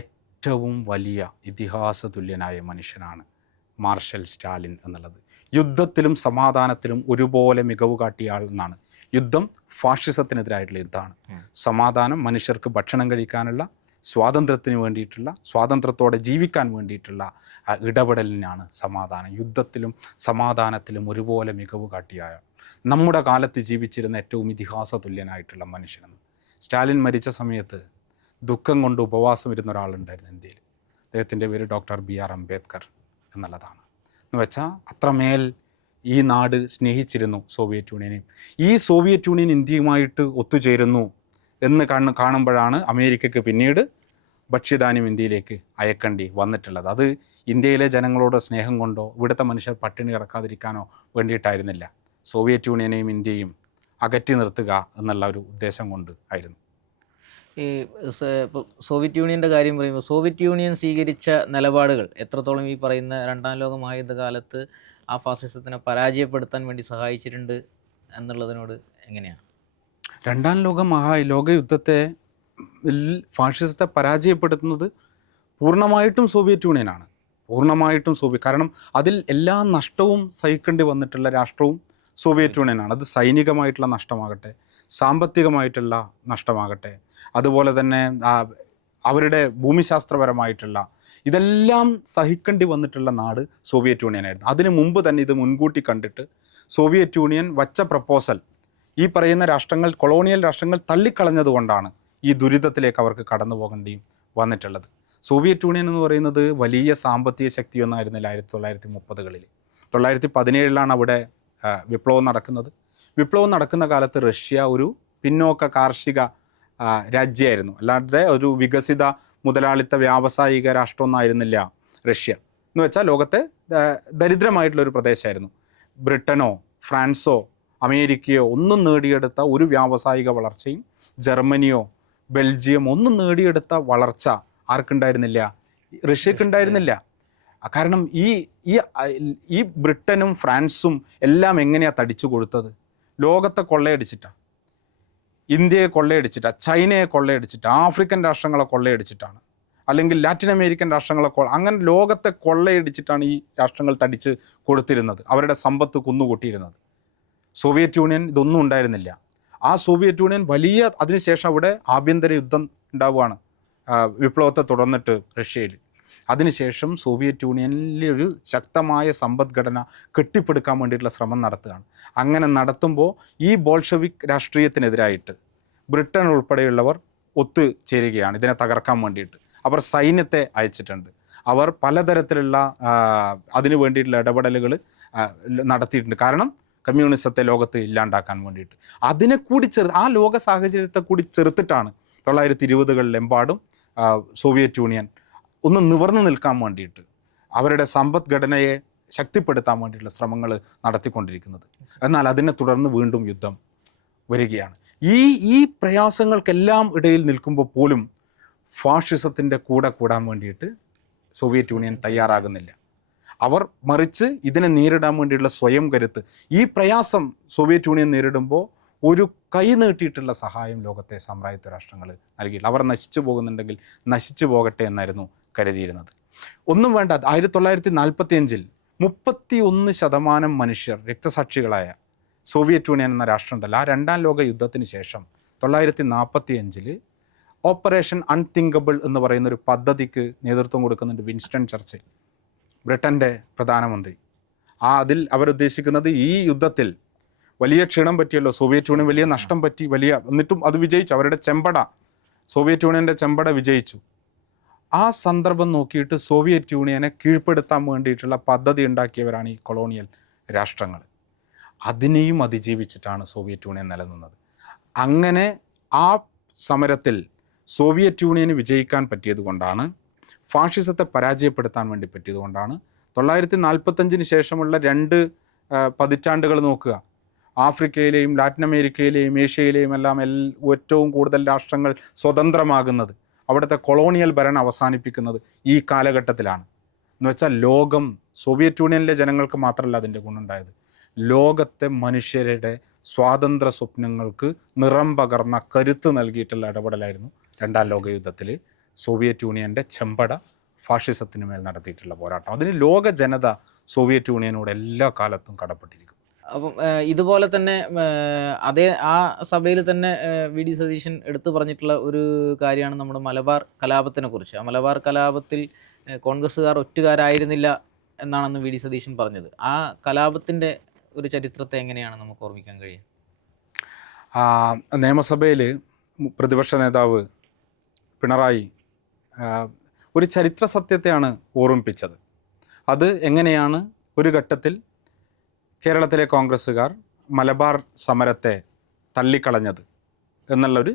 ഏറ്റവും വലിയ ഇതിഹാസ തുല്യനായ മനുഷ്യനാണ് മാർഷൽ സ്റ്റാലിൻ എന്നുള്ളത്. യുദ്ധത്തിലും സമാധാനത്തിലും ഒരുപോലെ മികവ് കാട്ടിയ ആൾ എന്നാണ്. യുദ്ധം ഫാഷിസത്തിനെതിരായിട്ടുള്ള യുദ്ധമാണ്. സമാധാനം മനുഷ്യർക്ക് ഭക്ഷണം കഴിക്കാനുള്ള, സ്വാതന്ത്ര്യത്തിന് വേണ്ടിയിട്ടുള്ള, സ്വാതന്ത്ര്യത്തോടെ ജീവിക്കാൻ വേണ്ടിയിട്ടുള്ള ഇടപെടലിനാണ് സമാധാനം. യുദ്ധത്തിലും സമാധാനത്തിലും ഒരുപോലെ മികവ് കാട്ടിയ നമ്മുടെ കാലത്ത് ജീവിച്ചിരുന്ന ഏറ്റവും ഇതിഹാസ തുല്യനായിട്ടുള്ള മനുഷ്യനെന്ന്. സ്റ്റാലിൻ മരിച്ച സമയത്ത് ദുഃഖം കൊണ്ട് ഉപവാസം ഇരുന്ന ഒരാളുണ്ടായിരുന്നു ഇന്ത്യയിൽ. അദ്ദേഹത്തിൻ്റെ പേര് ഡോക്ടർ BR അംബേദ്കർ എന്നുള്ളതാണ്. എന്ന് വെച്ചാൽ അത്രമേൽ ഈ നാട് സ്നേഹിച്ചിരുന്നു സോവിയറ്റ് യൂണിയനെയും. ഈ സോവിയറ്റ് യൂണിയൻ ഇന്ത്യയുമായിട്ട് ഒത്തുചേരുന്നു എന്ന് കാണുമ്പോഴാണ് അമേരിക്കയ്ക്ക് പിന്നീട് ഭക്ഷ്യധാന്യം ഇന്ത്യയിലേക്ക് അയക്കേണ്ടി വന്നിട്ടുള്ളത്. അത് ഇന്ത്യയിലെ ജനങ്ങളോട് സ്നേഹം കൊണ്ടോ ഇവിടുത്തെ മനുഷ്യർ പട്ടിണി കിടക്കാതിരിക്കാനോ വേണ്ടിയിട്ടായിരുന്നില്ല. സോവിയറ്റ് യൂണിയനെയും ഇന്ത്യയും അകറ്റി നിർത്തുക എന്നുള്ള ഒരു ഉദ്ദേശം കൊണ്ട് ആയിരുന്നു. ഈ സോവിയറ്റ് യൂണിയൻ്റെ കാര്യം പറയുമ്പോൾ സോവിയറ്റ് യൂണിയൻ സ്വീകരിച്ച നിലപാടുകൾ എത്രത്തോളം ഈ പറയുന്ന രണ്ടാം ലോക മഹായുദ്ധകാലത്ത് ആ ഫാസിസത്തിനെ പരാജയപ്പെടുത്താൻ വേണ്ടി സഹായിച്ചിട്ടുണ്ട് എന്നുള്ളതിനോട് എങ്ങനെയാണ്? രണ്ടാം ലോകയുദ്ധത്തെ ഫാഷിസത്തെ പരാജയപ്പെടുത്തുന്നത് പൂർണ്ണമായിട്ടും സോവിയറ്റ് യൂണിയനാണ്. കാരണം അതിൽ എല്ലാ നഷ്ടവും സഹിക്കേണ്ടി വന്നിട്ടുള്ള രാഷ്ട്രവും സോവിയറ്റ് യൂണിയനാണ്. അത് സൈനികമായിട്ടുള്ള നഷ്ടമാകട്ടെ, സാമ്പത്തികമായിട്ടുള്ള നഷ്ടമാകട്ടെ, അതുപോലെ തന്നെ അവരുടെ ഭൂമിശാസ്ത്രപരമായിട്ടുള്ള ഇതെല്ലാം സഹിക്കേണ്ടി വന്നിട്ടുള്ള നാട് സോവിയറ്റ് യൂണിയനായിരുന്നു. അതിനു മുമ്പ് തന്നെ ഇത് മുൻകൂട്ടി കണ്ടിട്ട് സോവിയറ്റ് യൂണിയൻ വച്ച പ്രപ്പോസൽ ഈ പറയുന്ന രാഷ്ട്രങ്ങൾ, കൊളോണിയൽ രാഷ്ട്രങ്ങൾ തള്ളിക്കളഞ്ഞതുകൊണ്ടാണ് ഈ ദുരിതത്തിലേക്ക് അവർക്ക് കടന്നു പോകേണ്ടിയും വന്നിട്ടുള്ളത്. സോവിയറ്റ് യൂണിയൻ എന്ന് പറയുന്നത് വലിയ സാമ്പത്തിക ശക്തിയൊന്നും ആയിരുന്നില്ല 1930-കളിൽ. 1917 അവിടെ വിപ്ലവം നടക്കുന്നത്. വിപ്ലവം നടക്കുന്ന കാലത്ത് റഷ്യ ഒരു പിന്നോക്ക കാർഷിക രാജ്യമായിരുന്നു, അല്ലാതെ ഒരു വികസിത മുതലാളിത്ത വ്യാവസായിക രാഷ്ട്രമൊന്നും ആയിരുന്നില്ല റഷ്യ. എന്ന് വെച്ചാൽ ലോകത്തെ ദരിദ്രമായിട്ടുള്ളൊരു പ്രദേശമായിരുന്നു. ബ്രിട്ടനോ ഫ്രാൻസോ അമേരിക്കയോ ഒന്നും നേടിയെടുത്ത ഒരു വ്യാവസായിക വളർച്ചയും ജർമ്മനിയോ ബെൽജിയം ഒന്നും നേടിയെടുത്ത വളർച്ച ആർക്കുണ്ടായിരുന്നില്ല? റഷ്യക്കുണ്ടായിരുന്നില്ല. കാരണം ഈ ബ്രിട്ടനും ഫ്രാൻസും എല്ലാം എങ്ങനെയാണ് തടിച്ചു കൊടുത്തത്? ലോകത്തെ കൊള്ളയടിച്ചിട്ടാണ്, ഇന്ത്യയെ കൊള്ളയടിച്ചിട്ടാണ്, ചൈനയെ കൊള്ളയടിച്ചിട്ടാണ്, ആഫ്രിക്കൻ രാഷ്ട്രങ്ങളെ കൊള്ളയടിച്ചിട്ടാണ്, അല്ലെങ്കിൽ ലാറ്റിൻ അമേരിക്കൻ രാഷ്ട്രങ്ങളെ അങ്ങനെ ലോകത്തെ കൊള്ളയടിച്ചിട്ടാണ് ഈ രാഷ്ട്രങ്ങൾ തടിച്ച് കൊടുത്തിരുന്നത്, അവരുടെ സമ്പത്ത് കുന്നുകൂട്ടിയിരുന്നത്. സോവിയറ്റ് യൂണിയൻ ഇതൊന്നും ഉണ്ടായിരുന്നില്ല. ആ സോവിയറ്റ് യൂണിയൻ അതിനുശേഷം അവിടെ ആഭ്യന്തര യുദ്ധം ഉണ്ടാവുകയാണ് വിപ്ലവത്തെ തുടർന്നിട്ട് റഷ്യയിൽ. അതിനുശേഷം സോവിയറ്റ് യൂണിയനിൽ ഒരു ശക്തമായ സമ്പദ്ഘടന കെട്ടിപ്പടുക്കാൻ വേണ്ടിയിട്ടുള്ള ശ്രമം നടത്തുകയാണ്. അങ്ങനെ നടത്തുമ്പോൾ ഈ ബോൾഷെവിക് രാഷ്ട്രീയത്തിനെതിരായിട്ട് ബ്രിട്ടൻ ഉൾപ്പെടെയുള്ളവർ ഒത്തുചേരുകയാണ് ഇതിനെ തകർക്കാൻ വേണ്ടിയിട്ട്. അവർ സൈന്യത്തെ അയച്ചിട്ടുണ്ട്. അവർ പലതരത്തിലുള്ള അതിനു വേണ്ടിയിട്ടുള്ള ഇടപെടലുകൾ നടത്തിയിട്ടുണ്ട്. കാരണം കമ്മ്യൂണിസത്തെ ലോകത്ത് ഇല്ലാണ്ടാക്കാൻ വേണ്ടിയിട്ട്. അതിനെ കൂടി ആ ലോക സാഹചര്യത്തെ കൂടി ചെറുത്തിട്ടാണ് 1920-കളിലെമ്പാടും സോവിയറ്റ് യൂണിയൻ ഒന്ന് നിവർന്നു നിൽക്കാൻ വേണ്ടിയിട്ട് അവരുടെ സമ്പദ്ഘടനയെ ശക്തിപ്പെടുത്താൻ വേണ്ടിയിട്ടുള്ള ശ്രമങ്ങൾ നടത്തിക്കൊണ്ടിരിക്കുന്നത്. എന്നാൽ അതിനെ തുടർന്ന് വീണ്ടും യുദ്ധം വരികയാണ്. ഈ പ്രയാസങ്ങൾക്കെല്ലാം ഇടയിൽ നിൽക്കുമ്പോൾ പോലും ഫാഷിസത്തിൻ്റെ കൂടെ കൂടാൻ വേണ്ടിയിട്ട് സോവിയറ്റ് യൂണിയൻ തയ്യാറാകുന്നില്ല. അവർ മറിച്ച് ഇതിനെ നേരിടാൻ വേണ്ടിയുള്ള സ്വയം കരുത്ത്, ഈ പ്രയാസം സോവിയറ്റ് യൂണിയൻ നേരിടുമ്പോൾ ഒരു കൈ നീട്ടിയിട്ടുള്ള സഹായം ലോകത്തെ സാമ്രാജ്യത്വ രാഷ്ട്രങ്ങൾ നൽകിയില്ല. അവർ നശിച്ചു പോകുന്നുണ്ടെങ്കിൽ നശിച്ചു പോകട്ടെ എന്നായിരുന്നു കരുതിയിരുന്നത്. ഒന്നും വേണ്ട, 1945 31% മനുഷ്യർ രക്തസാക്ഷികളായ സോവിയറ്റ് യൂണിയൻ എന്ന രാഷ്ട്രമുണ്ടല്ലോ, ആ രണ്ടാം ലോക യുദ്ധത്തിന് ശേഷം 1945 ഓപ്പറേഷൻ അൺതിങ്കബിൾ എന്ന് പറയുന്ന ഒരു പദ്ധതിക്ക് നേതൃത്വം കൊടുക്കുന്നുണ്ട് വിൻസ്റ്റൺ ചർച്ചിൽ, ബ്രിട്ടൻ്റെ പ്രധാനമന്ത്രി. അതിൽ അവരുദ്ദേശിക്കുന്നത് ഈ യുദ്ധത്തിൽ വലിയ ക്ഷീണം പറ്റിയല്ലോ, സോവിയറ്റ് യൂണിയൻ വലിയ നഷ്ടം പറ്റി, എന്നിട്ടും അത് വിജയിച്ചു. അവരുടെ ചെമ്പട, സോവിയറ്റ് യൂണിയൻ്റെ ചെമ്പട വിജയിച്ചു. ആ സന്ദർഭം നോക്കിയിട്ട് സോവിയറ്റ് യൂണിയനെ കീഴ്പ്പെടുത്താൻ വേണ്ടിയിട്ടുള്ള പദ്ധതി ഉണ്ടാക്കിയവരാണ് ഈ കൊളോണിയൽ രാഷ്ട്രങ്ങൾ. അതിനെയും അതിജീവിച്ചിട്ടാണ് സോവിയറ്റ് യൂണിയൻ നിലനിന്നത്. അങ്ങനെ ആ സമരത്തിൽ സോവിയറ്റ് യൂണിയന് വിജയിക്കാൻ പറ്റിയത് കൊണ്ടാണ്, ഫാഷിസത്തെ പരാജയപ്പെടുത്താൻ വേണ്ടി പറ്റിയത് കൊണ്ടാണ് 1945 ശേഷമുള്ള 2 പതിറ്റാണ്ടുകൾ നോക്കുക, ആഫ്രിക്കയിലെയും ലാറ്റിൻ അമേരിക്കയിലെയും ഏഷ്യയിലെയും എല്ലാം ഏറ്റവും കൂടുതൽ രാഷ്ട്രങ്ങൾ സ്വതന്ത്രമാകുന്നത്, അവിടുത്തെ കൊളോണിയൽ ഭരണം അവസാനിപ്പിക്കുന്നത് ഈ കാലഘട്ടത്തിലാണ്. എന്ന് വെച്ചാൽ ലോകം, സോവിയറ്റ് യൂണിയനിലെ ജനങ്ങൾക്ക് മാത്രമല്ല അതിൻ്റെ ഗുണമുണ്ടായത്, ലോകത്തെ മനുഷ്യരുടെ സ്വാതന്ത്ര്യ സ്വപ്നങ്ങൾക്ക് നിറം പകർന്ന കരുത്ത് നൽകിയിട്ടുള്ള ഇടപെടലായിരുന്നു രണ്ടാം ലോക യുദ്ധത്തിൽ സോവിയറ്റ് യൂണിയൻ്റെ ചെമ്പട ഫാഷിസത്തിന് മേൽ നടത്തിയിട്ടുള്ള പോരാട്ടം. അതിന് ലോക ജനത സോവിയറ്റ് യൂണിയനോട് എല്ലാ കാലത്തും കടപ്പെട്ടിരിക്കും. അപ്പം ഇതുപോലെ തന്നെ അതേ ആ സഭയിൽ തന്നെ വി ഡി സതീശൻ എടുത്തു പറഞ്ഞിട്ടുള്ള ഒരു കാര്യമാണ് നമ്മുടെ മലബാർ കലാപത്തിനെ കുറിച്ച്. ആ മലബാർ കലാപത്തിൽ കോൺഗ്രസ്സുകാർ ഒറ്റുകാരായിരുന്നില്ല എന്നാണെന്ന് വി ഡി സതീശൻ പറഞ്ഞത്. ആ കലാപത്തിൻ്റെ ഒരു ചരിത്രത്തെ എങ്ങനെയാണ് നമുക്ക് ഓർമ്മിക്കാൻ കഴിയുക? നിയമസഭയിൽ പ്രതിപക്ഷ നേതാവ് പിണറായി ഒരു ചരിത്ര സത്യത്തെയാണ് ഓർമ്മിപ്പിച്ചത്. അത് എങ്ങനെയാണ് ഒരു ഘട്ടത്തിൽ കേരളത്തിലെ കോൺഗ്രസ്സുകാർ മലബാർ സമരത്തെ തള്ളിക്കളഞ്ഞത് എന്നുള്ളൊരു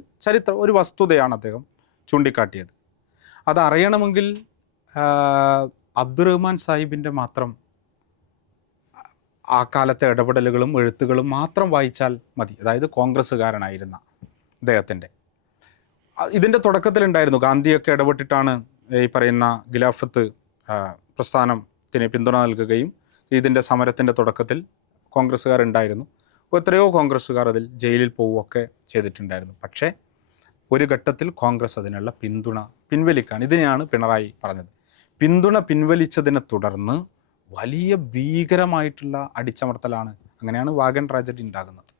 ഒരു വസ്തുതയാണ് അദ്ദേഹം ചൂണ്ടിക്കാട്ടിയത്. അതറിയണമെങ്കിൽ അബ്ദുറഹ്മാൻ സാഹിബിൻ്റെ മാത്രം ആ കാലത്തെ ഇടപെടലുകളും എഴുത്തുകളും മാത്രം വായിച്ചാൽ മതി. അതായത് കോൺഗ്രസ്സുകാരനായിരുന്ന അദ്ദേഹത്തിൻ്റെ ഇതിൻ്റെ തുടക്കത്തിലുണ്ടായിരുന്നു. ഗാന്ധിയൊക്കെ ഇടപെട്ടിട്ടാണ് ഈ പറയുന്ന ഖിലാഫത്ത് പ്രസ്ഥാനത്തിന് പിന്തുണ നൽകുകയും ഇതിൻ്റെ സമരത്തിൻ്റെ തുടക്കത്തിൽ കോൺഗ്രസ്സുകാരുണ്ടായിരുന്നു. എത്രയോ കോൺഗ്രസ്സുകാർ അതിൽ ജയിലിൽ പോവുകയൊക്കെ ചെയ്തിട്ടുണ്ടായിരുന്നു. പക്ഷേ ഒരു ഘട്ടത്തിൽ കോൺഗ്രസ് അതിനുള്ള പിന്തുണ പിൻവലിക്കാൻ, ഇതിനെയാണ് പിണറായി പറഞ്ഞത്. പിന്തുണ പിൻവലിച്ചതിനെ തുടർന്ന് വലിയ ഭീകരമായിട്ടുള്ള അടിച്ചമർത്തലാണ്. അങ്ങനെയാണ് വാഗൻ ട്രാജഡി ഉണ്ടാകുന്നത്.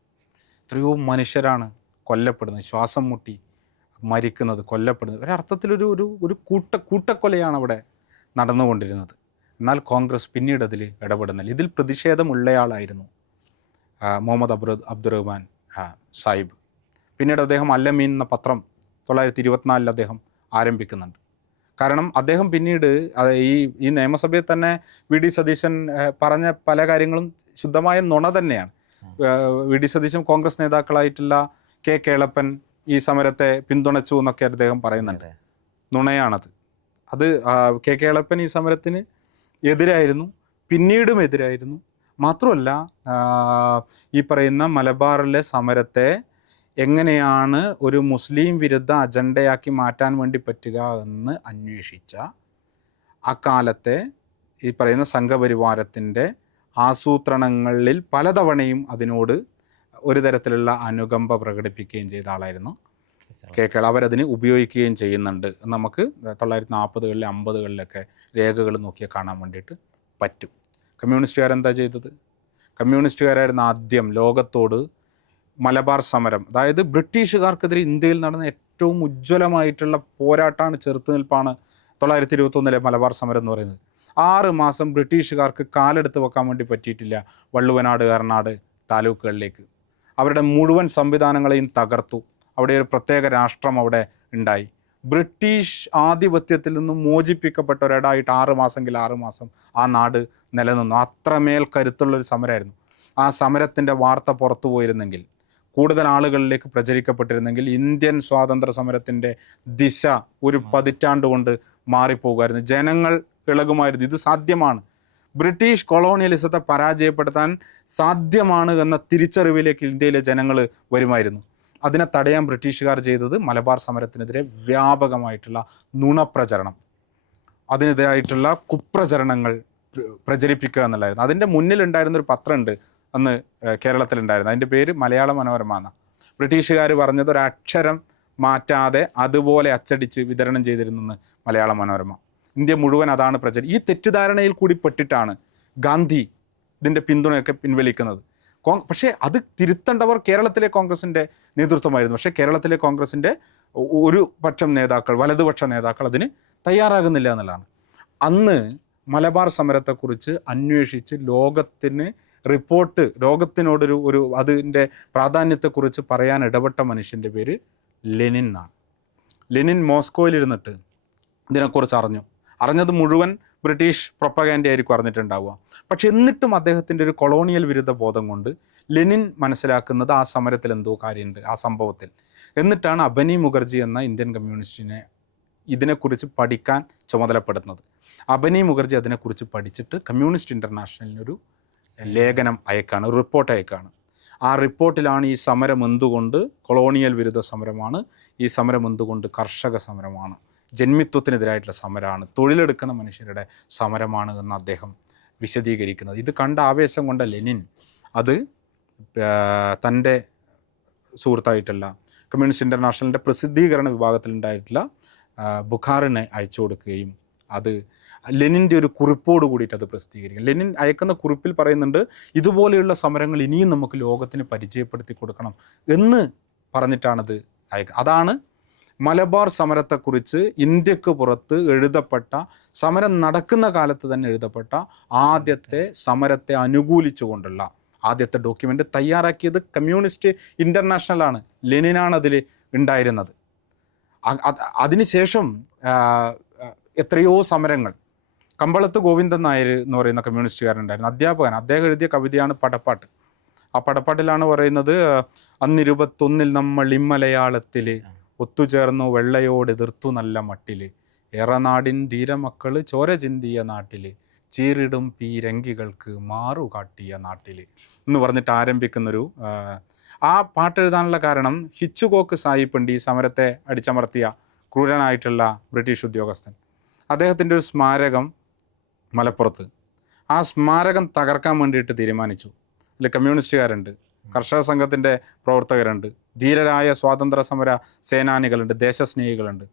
എത്രയോ മനുഷ്യരാണ് കൊല്ലപ്പെടുന്നത്, ശ്വാസം മുട്ടി മരിക്കുന്നത്, കൊല്ലപ്പെടുന്നത്. ഒരർത്ഥത്തിലൊരു ഒരു കൂട്ടക്കൊലയാണ് അവിടെ നടന്നുകൊണ്ടിരുന്നത്. എന്നാൽ കോൺഗ്രസ് പിന്നീട് അതിൽ ഇടപെടുന്നില്ല. ഇതിൽ പ്രതിഷേധമുള്ളയാളായിരുന്നു മുഹമ്മദ് അബ്ദുറഹ്മാൻ സാഹിബ്. പിന്നീട് അദ്ദേഹം അല്ലമീൻ എന്ന പത്രം 1924 അദ്ദേഹം ആരംഭിക്കുന്നുണ്ട്. കാരണം അദ്ദേഹം പിന്നീട് ഈ നിയമസഭയിൽ തന്നെ വി ഡി സതീശൻ പറഞ്ഞ പല കാര്യങ്ങളും ശുദ്ധമായ നുണ തന്നെയാണ്. വി ഡി സതീശൻ കോൺഗ്രസ് നേതാക്കളായിട്ടുള്ള കെ കേളപ്പൻ ഈ സമരത്തെ പിന്തുണച്ചു എന്നൊക്കെ അദ്ദേഹം പറയുന്നുണ്ട്. നുണയാണത്. അത് കെ കേളപ്പൻ ഈ സമരത്തിന് എതിരായിരുന്നു, പിന്നീടും എതിരായിരുന്നു. മാത്രമല്ല ഈ പറയുന്ന മലബാറിലെ സമരത്തെ എങ്ങനെയാണ് ഒരു മുസ്ലിം വിരുദ്ധ അജണ്ടയാക്കി മാറ്റാൻ വേണ്ടി പറ്റുക എന്ന് അന്വേഷിച്ച അക്കാലത്തെ ഈ പറയുന്ന സംഘപരിവാരത്തിൻ്റെ ആസൂത്രണങ്ങളിൽ പലതവണയും അതിനോട് ഒരു തരത്തിലുള്ള അനുകമ്പ പ്രകടിപ്പിക്കുകയും ചെയ്ത ആളായിരുന്നു കെ കേൾ. അവരതിന് ഉപയോഗിക്കുകയും ചെയ്യുന്നുണ്ട്. നമുക്ക് 1940-കളിൽ 50-കളിലൊക്കെ രേഖകൾ നോക്കിയാൽ കാണാൻ വേണ്ടിയിട്ട് പറ്റും. കമ്മ്യൂണിസ്റ്റുകാരെന്താ ചെയ്തത്? കമ്മ്യൂണിസ്റ്റുകാരായിരുന്നു ആദ്യം ലോകത്തോട് മലബാർ സമരം, അതായത് ബ്രിട്ടീഷുകാർക്കെതിരെ ഇന്ത്യയിൽ നടന്ന ഏറ്റവും ഉജ്ജ്വലമായിട്ടുള്ള പോരാട്ടമാണ്, ചെറുത്തുനിൽപ്പാണ് 1921 മലബാർ സമരം എന്ന് പറയുന്നത്. 6 മാസം ബ്രിട്ടീഷുകാർക്ക് കാലെടുത്ത് വെക്കാൻ വേണ്ടി പറ്റിയിട്ടില്ല വള്ളുവനാട്, എറണാട് താലൂക്കുകളിലേക്ക്. അവരുടെ മുഴുവൻ സംവിധാനങ്ങളെയും തകർത്തു. അവിടെ ഒരു പ്രത്യേക രാഷ്ട്രം അവിടെ ഉണ്ടായി. ബ്രിട്ടീഷ് ആധിപത്യത്തിൽ നിന്നും മോചിപ്പിക്കപ്പെട്ട ഒരിടായിട്ട് 6 മാസം ആ നാട് നിലനിന്നു. അത്രമേൽ കരുത്തുള്ളൊരു സമരമായിരുന്നു. ആ സമരത്തിൻ്റെ വാർത്ത പുറത്തു പോയിരുന്നെങ്കിൽ കൂടുതൽ ആളുകളിലേക്ക് പ്രചരിക്കപ്പെട്ടിരുന്നെങ്കിൽ ഇന്ത്യൻ സ്വാതന്ത്ര്യ സമരത്തിൻ്റെ ദിശ ഒരു പതിറ്റാണ്ട് കൊണ്ട് മാറിപ്പോകുമായിരുന്നു. ജനങ്ങൾ ഇളകുമായിരുന്നു. ഇത് സാധ്യമാണ്, ബ്രിട്ടീഷ് കൊളോണിയലിസത്തെ പരാജയപ്പെടുത്താൻ സാധ്യമാണ് എന്ന തിരിച്ചറിവിലേക്ക് ഇന്ത്യയിലെ ജനങ്ങൾ വരുമായിരുന്നു. അതിനെ തടയാൻ ബ്രിട്ടീഷുകാർ ചെയ്തത് മലബാർ സമരത്തിനെതിരെ വ്യാപകമായിട്ടുള്ള നുണപ്രചരണം, അതിനെതിരായിട്ടുള്ള കുപ്രചരണങ്ങൾ പ്രചരിപ്പിക്കുക എന്നുള്ളതായിരുന്നു. അതിൻ്റെ മുന്നിലുണ്ടായിരുന്നൊരു പത്രമുണ്ട് അന്ന് കേരളത്തിലുണ്ടായിരുന്നു. അതിൻ്റെ പേര് മലയാള മനോരമ എന്നാണ്. ബ്രിട്ടീഷുകാർ പറഞ്ഞത് ഒരക്ഷരം മാറ്റാതെ അതുപോലെ അച്ചടിച്ച് വിതരണം ചെയ്തിരുന്നു മലയാള മനോരമ. ഇന്ത്യ മുഴുവൻ അതാണ് ഈ തെറ്റിദ്ധാരണയിൽ കൂടി പെട്ടിട്ടാണ് ഗാന്ധി ഇതിൻ്റെ പിന്തുണയൊക്കെ പിൻവലിക്കുന്നത്. പക്ഷേ അത് തിരുത്തേണ്ടവർ കേരളത്തിലെ കോൺഗ്രസിൻ്റെ നേതൃത്വമായിരുന്നു. പക്ഷേ കേരളത്തിലെ കോൺഗ്രസിൻ്റെ ഒരു പക്ഷം നേതാക്കൾ, വലതുപക്ഷ നേതാക്കൾ അതിന് തയ്യാറാകുന്നില്ല എന്നുള്ളതാണ്. അന്ന് മലബാർ സമരത്തെക്കുറിച്ച് അന്വേഷിച്ച് ലോകത്തിന് റിപ്പോർട്ട്, ലോകത്തിനോടൊരു അതിൻ്റെ പ്രാധാന്യത്തെക്കുറിച്ച് പറയാൻ ഇടപെട്ട മനുഷ്യൻ്റെ പേര് ലെനിൻ എന്നാണ്. ലെനിൻ മോസ്കോയിലിരുന്നിട്ട് ഇതിനെക്കുറിച്ച് അറിഞ്ഞത് മുഴുവൻ ബ്രിട്ടീഷ് പ്രൊപ്പഗാൻഡ ആയിരിക്കും അറിഞ്ഞിട്ടുണ്ടാവുക. പക്ഷെ എന്നിട്ടും അദ്ദേഹത്തിൻ്റെ ഒരു കൊളോണിയൽ വിരുദ്ധ ബോധം കൊണ്ട് ലെനിൻ മനസ്സിലാക്കുന്നത് ആ സമരത്തിൽ എന്തോ കാര്യമുണ്ട്, ആ സംഭവത്തിൽ. എന്നിട്ടാണ് അബനി മുഖർജി എന്ന ഇന്ത്യൻ കമ്മ്യൂണിസ്റ്റിനെ ഇതിനെക്കുറിച്ച് പഠിക്കാൻ ചുമതലപ്പെടുത്തുന്നത്. അബനി മുഖർജി അതിനെക്കുറിച്ച് പഠിച്ചിട്ട് കമ്മ്യൂണിസ്റ്റ് ഇൻ്റർനാഷണലിനൊരു ലേഖനം അയക്കാണ്, ഒരു റിപ്പോർട്ട് അയക്കാണ്. ആ റിപ്പോർട്ടിലാണ് ഈ സമരം എന്തുകൊണ്ട് കൊളോണിയൽ വിരുദ്ധ സമരമാണ്, ഈ സമരം എന്തുകൊണ്ട് കർഷക സമരമാണ്, ജന്മിത്വത്തിനെതിരായിട്ടുള്ള സമരമാണ്, തൊഴിലെടുക്കുന്ന മനുഷ്യരുടെ സമരമാണ് എന്ന് അദ്ദേഹം വിശദീകരിക്കുന്നത്. ഇത് കണ്ട ആവേശം കൊണ്ട ലെനിൻ അത് തൻ്റെ സുഹൃത്തായിട്ടുള്ള കമ്മ്യൂണിസ്റ്റ് ഇൻ്റർനാഷണലിൻ്റെ പ്രസിദ്ധീകരണ വിഭാഗത്തിലുണ്ടായിട്ടുള്ള ബുഖാറിനെ അയച്ചു കൊടുക്കുകയും അത് ലെനിൻ്റെ ഒരു കുറിപ്പോട് കൂടിയിട്ട് അത് പ്രസിദ്ധീകരിക്കും. ലെനിൻ അയക്കുന്ന കുറിപ്പിൽ പറയുന്നുണ്ട്, ഇതുപോലെയുള്ള സമരങ്ങൾ ഇനിയും നമുക്ക് ലോകത്തിന് പരിചയപ്പെടുത്തി കൊടുക്കണം എന്ന് പറഞ്ഞിട്ടാണത് അയക്കുക. അതാണ് മലബാർ സമരത്തെക്കുറിച്ച് ഇന്ത്യക്ക് പുറത്ത് എഴുതപ്പെട്ട, സമരം നടക്കുന്ന കാലത്ത് തന്നെ എഴുതപ്പെട്ട ആദ്യത്തെ സമരത്തെ അനുകൂലിച്ചുകൊണ്ടുള്ള ആദ്യത്തെ ഡോക്യുമെൻ്റ് തയ്യാറാക്കിയത് കമ്മ്യൂണിസ്റ്റ് ഇൻ്റർനാഷണലാണ്. ലെനിനാണ് അതിൽ ഉണ്ടായിരുന്നത്. അതിനുശേഷം എത്രയോ സമരങ്ങൾ, കമ്പളത്ത് ഗോവിന്ദൻ നായർ എന്ന് പറയുന്ന കമ്മ്യൂണിസ്റ്റുകാരുണ്ടായിരുന്നു, അധ്യാപകൻ. അദ്ദേഹം എഴുതിയ കവിതയാണ് പടപ്പാട്ട്. ആ പടപ്പാട്ടിലാണ് പറയുന്നത്, അന്ന് നമ്മൾ ഇമ്മലയാളത്തിൽ ഒത്തുചേർന്നു വെള്ളയോട് എതിർത്തു നല്ല മട്ടിൽ, ഏറനാടിൻ ധീരമക്കൾ ചോര ചിന്തിയ നാട്ടിൽ, ചീറിടും പീരങ്കികൾക്ക് മാറുകാട്ടിയ നാട്ടിൽ എന്ന് പറഞ്ഞിട്ട് ആരംഭിക്കുന്നൊരു ആ പാട്ടെഴുതാനുള്ള കാരണം ഹിച്ചുകോക്ക് സാഹിബുണ്ട്, ഈ സമരത്തെ അടിച്ചമർത്തിയ ക്രൂരനായിട്ടുള്ള ബ്രിട്ടീഷ് ഉദ്യോഗസ്ഥൻ. അദ്ദേഹത്തിൻ്റെ ഒരു സ്മാരകം മലപ്പുറത്ത്, ആ സ്മാരകം തകർക്കാൻ വേണ്ടിയിട്ട് തീരുമാനിച്ചു. അതിൽ കമ്മ്യൂണിസ്റ്റുകാരുണ്ട്, കർഷക സംഘത്തിൻ്റെ പ്രവർത്തകരുണ്ട്, ധീരരായ സ്വാതന്ത്ര്യ സമര സേനാനികളുണ്ട്, ദേശസ്നേഹികളുണ്ട്.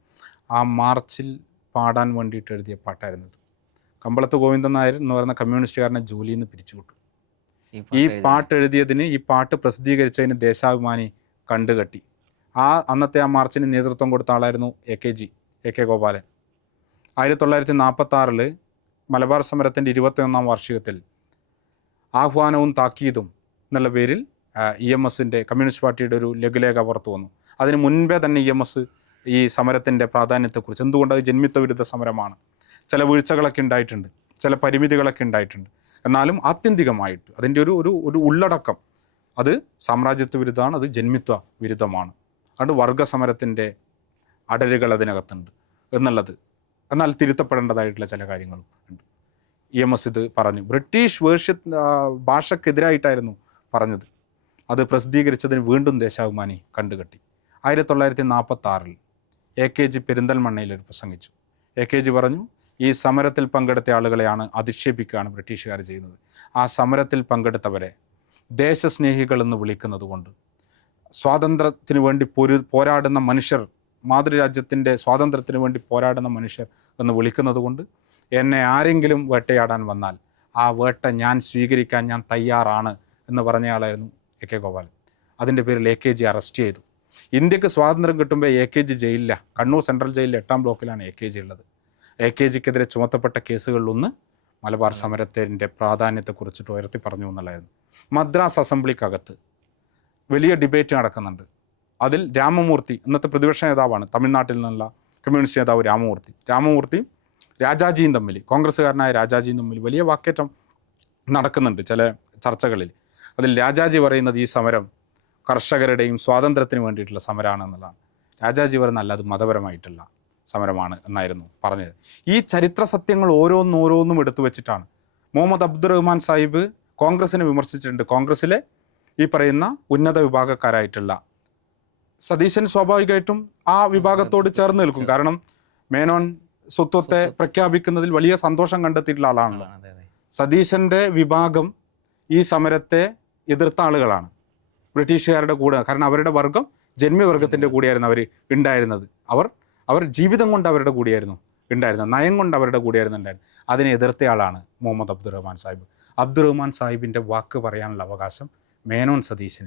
ആ മാർച്ചിൽ പാടാൻ വേണ്ടിയിട്ട് എഴുതിയ പാട്ടായിരുന്നത്. കമ്പളത്ത് ഗോവിന്ദൻ നായർ എന്ന് പറയുന്ന കമ്മ്യൂണിസ്റ്റുകാരനെ ജോലിയിൽ നിന്ന് പിരിച്ചുവിട്ടു. ഈ പാട്ട് എഴുതിയതിന്, ഈ പാട്ട് പ്രസിദ്ധീകരിച്ചതിന് ദേശാഭിമാനി കണ്ടുകെട്ടി. അന്നത്തെ ആ മാർച്ചിന് നേതൃത്വം കൊടുത്ത ആളായിരുന്നു എ കെ ഗോപാലൻ. 1946 മലബാർ സമരത്തിൻ്റെ 21ാം വാർഷികത്തിൽ ആഹ്വാനവും താക്കീതും എന്നുള്ള പേരിൽ EMSൻ്റെ കമ്മ്യൂണിസ്റ്റ് പാർട്ടിയുടെ ഒരു ലഘുലേഖ പുറത്തു വന്നു. അതിന് മുൻപേ തന്നെ EMS ഈ സമരത്തിൻ്റെ പ്രാധാന്യത്തെക്കുറിച്ച്, എന്തുകൊണ്ട് അത് ജന്മിത്വ വിരുദ്ധ സമരമാണ്, ചില വീഴ്ചകളൊക്കെ ഉണ്ടായിട്ടുണ്ട്, ചില പരിമിതികളൊക്കെ ഉണ്ടായിട്ടുണ്ട്, എന്നാലും ആത്യന്തികമായിട്ട് അതിൻ്റെ ഒരു ഉള്ളടക്കം അത് സാമ്രാജ്യത്വ വിരുദ്ധമാണ്, അത് ജന്മിത്വ വിരുദ്ധമാണ്, അതുകൊണ്ട് വർഗസമരത്തിൻ്റെ അടരുകൾ അതിനകത്തുണ്ട് എന്നുള്ളത്. എന്നാൽ തിരുത്തപ്പെടേണ്ടതായിട്ടുള്ള ചില കാര്യങ്ങളും ഉണ്ട്. EMS ഇത് പറഞ്ഞു. ബ്രിട്ടീഷ് ഭാഷക്കെതിരായിട്ടായിരുന്നു പറഞ്ഞത്. അത് പ്രസിദ്ധീകരിച്ചതിന് വീണ്ടും ദേശാഭിമാനി കണ്ടുകെട്ടി. 1946 AKG പെരിന്തൽമണ്ണയിൽ പ്രസംഗിച്ചു. AKG പറഞ്ഞു, ഈ സമരത്തിൽ പങ്കെടുത്ത ആളുകളെയാണ് അധിക്ഷേപിക്കുകയാണ് ബ്രിട്ടീഷുകാർ ചെയ്യുന്നത്. ആ സമരത്തിൽ പങ്കെടുത്തവരെ ദേശസ്നേഹികളെന്ന് വിളിക്കുന്നത് കൊണ്ട്, സ്വാതന്ത്ര്യത്തിന് വേണ്ടി പോരാടുന്ന മനുഷ്യർ, മാതൃരാജ്യത്തിൻ്റെ സ്വാതന്ത്ര്യത്തിന് വേണ്ടി പോരാടുന്ന മനുഷ്യർ എന്ന് വിളിക്കുന്നത് കൊണ്ട് എന്നെ ആരെങ്കിലും വേട്ടയാടാൻ വന്നാൽ ആ വേട്ട ഞാൻ സ്വീകരിക്കാൻ ഞാൻ തയ്യാറാണ് എന്ന് പറഞ്ഞയാളായിരുന്നു AK ഗോപാലൻ. അതിൻ്റെ പേരിൽ AKG അറസ്റ്റ് ചെയ്തു. ഇന്ത്യക്ക് സ്വാതന്ത്ര്യം കിട്ടുമ്പോൾ AKG ജയിലില്ല, കണ്ണൂർ സെൻട്രൽ ജയിലിൽ 8ാം ബ്ലോക്കിലാണ് AKG ഉള്ളത്. AKGക്കെതിരെ ചുമത്തപ്പെട്ട കേസുകളിലൊന്ന് മലബാർ സമരത്തിൻ്റെ പ്രാധാന്യത്തെക്കുറിച്ചിട്ട് ഉയർത്തി പറഞ്ഞു എന്നുള്ളതായിരുന്നു. മദ്രാസ് അസംബ്ലിക്കകത്ത് വലിയ ഡിബേറ്റ് നടക്കുന്നുണ്ട്. അതിൽ രാമമൂർത്തി, ഇന്നത്തെ പ്രതിപക്ഷ നേതാവാണ്, തമിഴ്നാട്ടിൽ നിന്നുള്ള കമ്മ്യൂണിസ്റ്റ് നേതാവ് രാമമൂർത്തി രാജാജിയും തമ്മിൽ, കോൺഗ്രസ്സുകാരനായ രാജാജിയും തമ്മിൽ വലിയ വാക്കേറ്റം നടക്കുന്നുണ്ട് ചില ചർച്ചകളിൽ. അതിൽ രാജാജി പറയുന്നത്, ഈ സമരം കർഷകരുടെയും സ്വാതന്ത്ര്യത്തിന് വേണ്ടിയിട്ടുള്ള സമരമാണെന്നുള്ളതാണ്. രാജാജി പറഞ്ഞ അത് മതപരമായിട്ടുള്ള സമരമാണ് എന്നായിരുന്നു പറഞ്ഞത്. ഈ ചരിത്ര സത്യങ്ങൾ ഓരോന്നോരോന്നും എടുത്തു വെച്ചിട്ടാണ് മുഹമ്മദ് അബ്ദുറഹ്മാൻ സാഹിബ് കോൺഗ്രസിനെ വിമർശിച്ചിട്ടുണ്ട്. കോൺഗ്രസ്സിലെ ഈ പറയുന്ന ഉന്നത വിഭാഗക്കാരായിട്ടുള്ള സതീശൻ സ്വാഭാവികമായിട്ടും ആ വിഭാഗത്തോട് ചേർന്ന് നിൽക്കും. കാരണം മേനോൻ സ്വത്വത്തെ പ്രഖ്യാപിക്കുന്നതിൽ വലിയ സന്തോഷം കണ്ടെത്തിയിട്ടുള്ള ആളാണല്ലോ. സതീശൻ്റെ വിഭാഗം ഈ സമരത്തെ എതിർത്ത ആളുകളാണ്, ബ്രിട്ടീഷുകാരുടെ കൂടെ. കാരണം അവരുടെ വർഗം ജന്മിവർഗത്തിൻ്റെ കൂടെയായിരുന്നു അവർ ഉണ്ടായിരുന്നത്. അവർ ജീവിതം കൊണ്ട് അവരുടെ കൂടെയായിരുന്നു ഉണ്ടായിരുന്നത്, നയം കൊണ്ട് അവരുടെ കൂടെയായിരുന്നു ഉണ്ടായിരുന്നത്. അതിനെ എതിർത്തയാളാണ് മുഹമ്മദ് അബ്ദുറഹ്മാൻ സാഹിബ്. അബ്ദുറഹ്മാൻ സാഹിബിൻ്റെ വാക്ക് പറയാനുള്ള അവകാശം മേനോൻ സതീശന്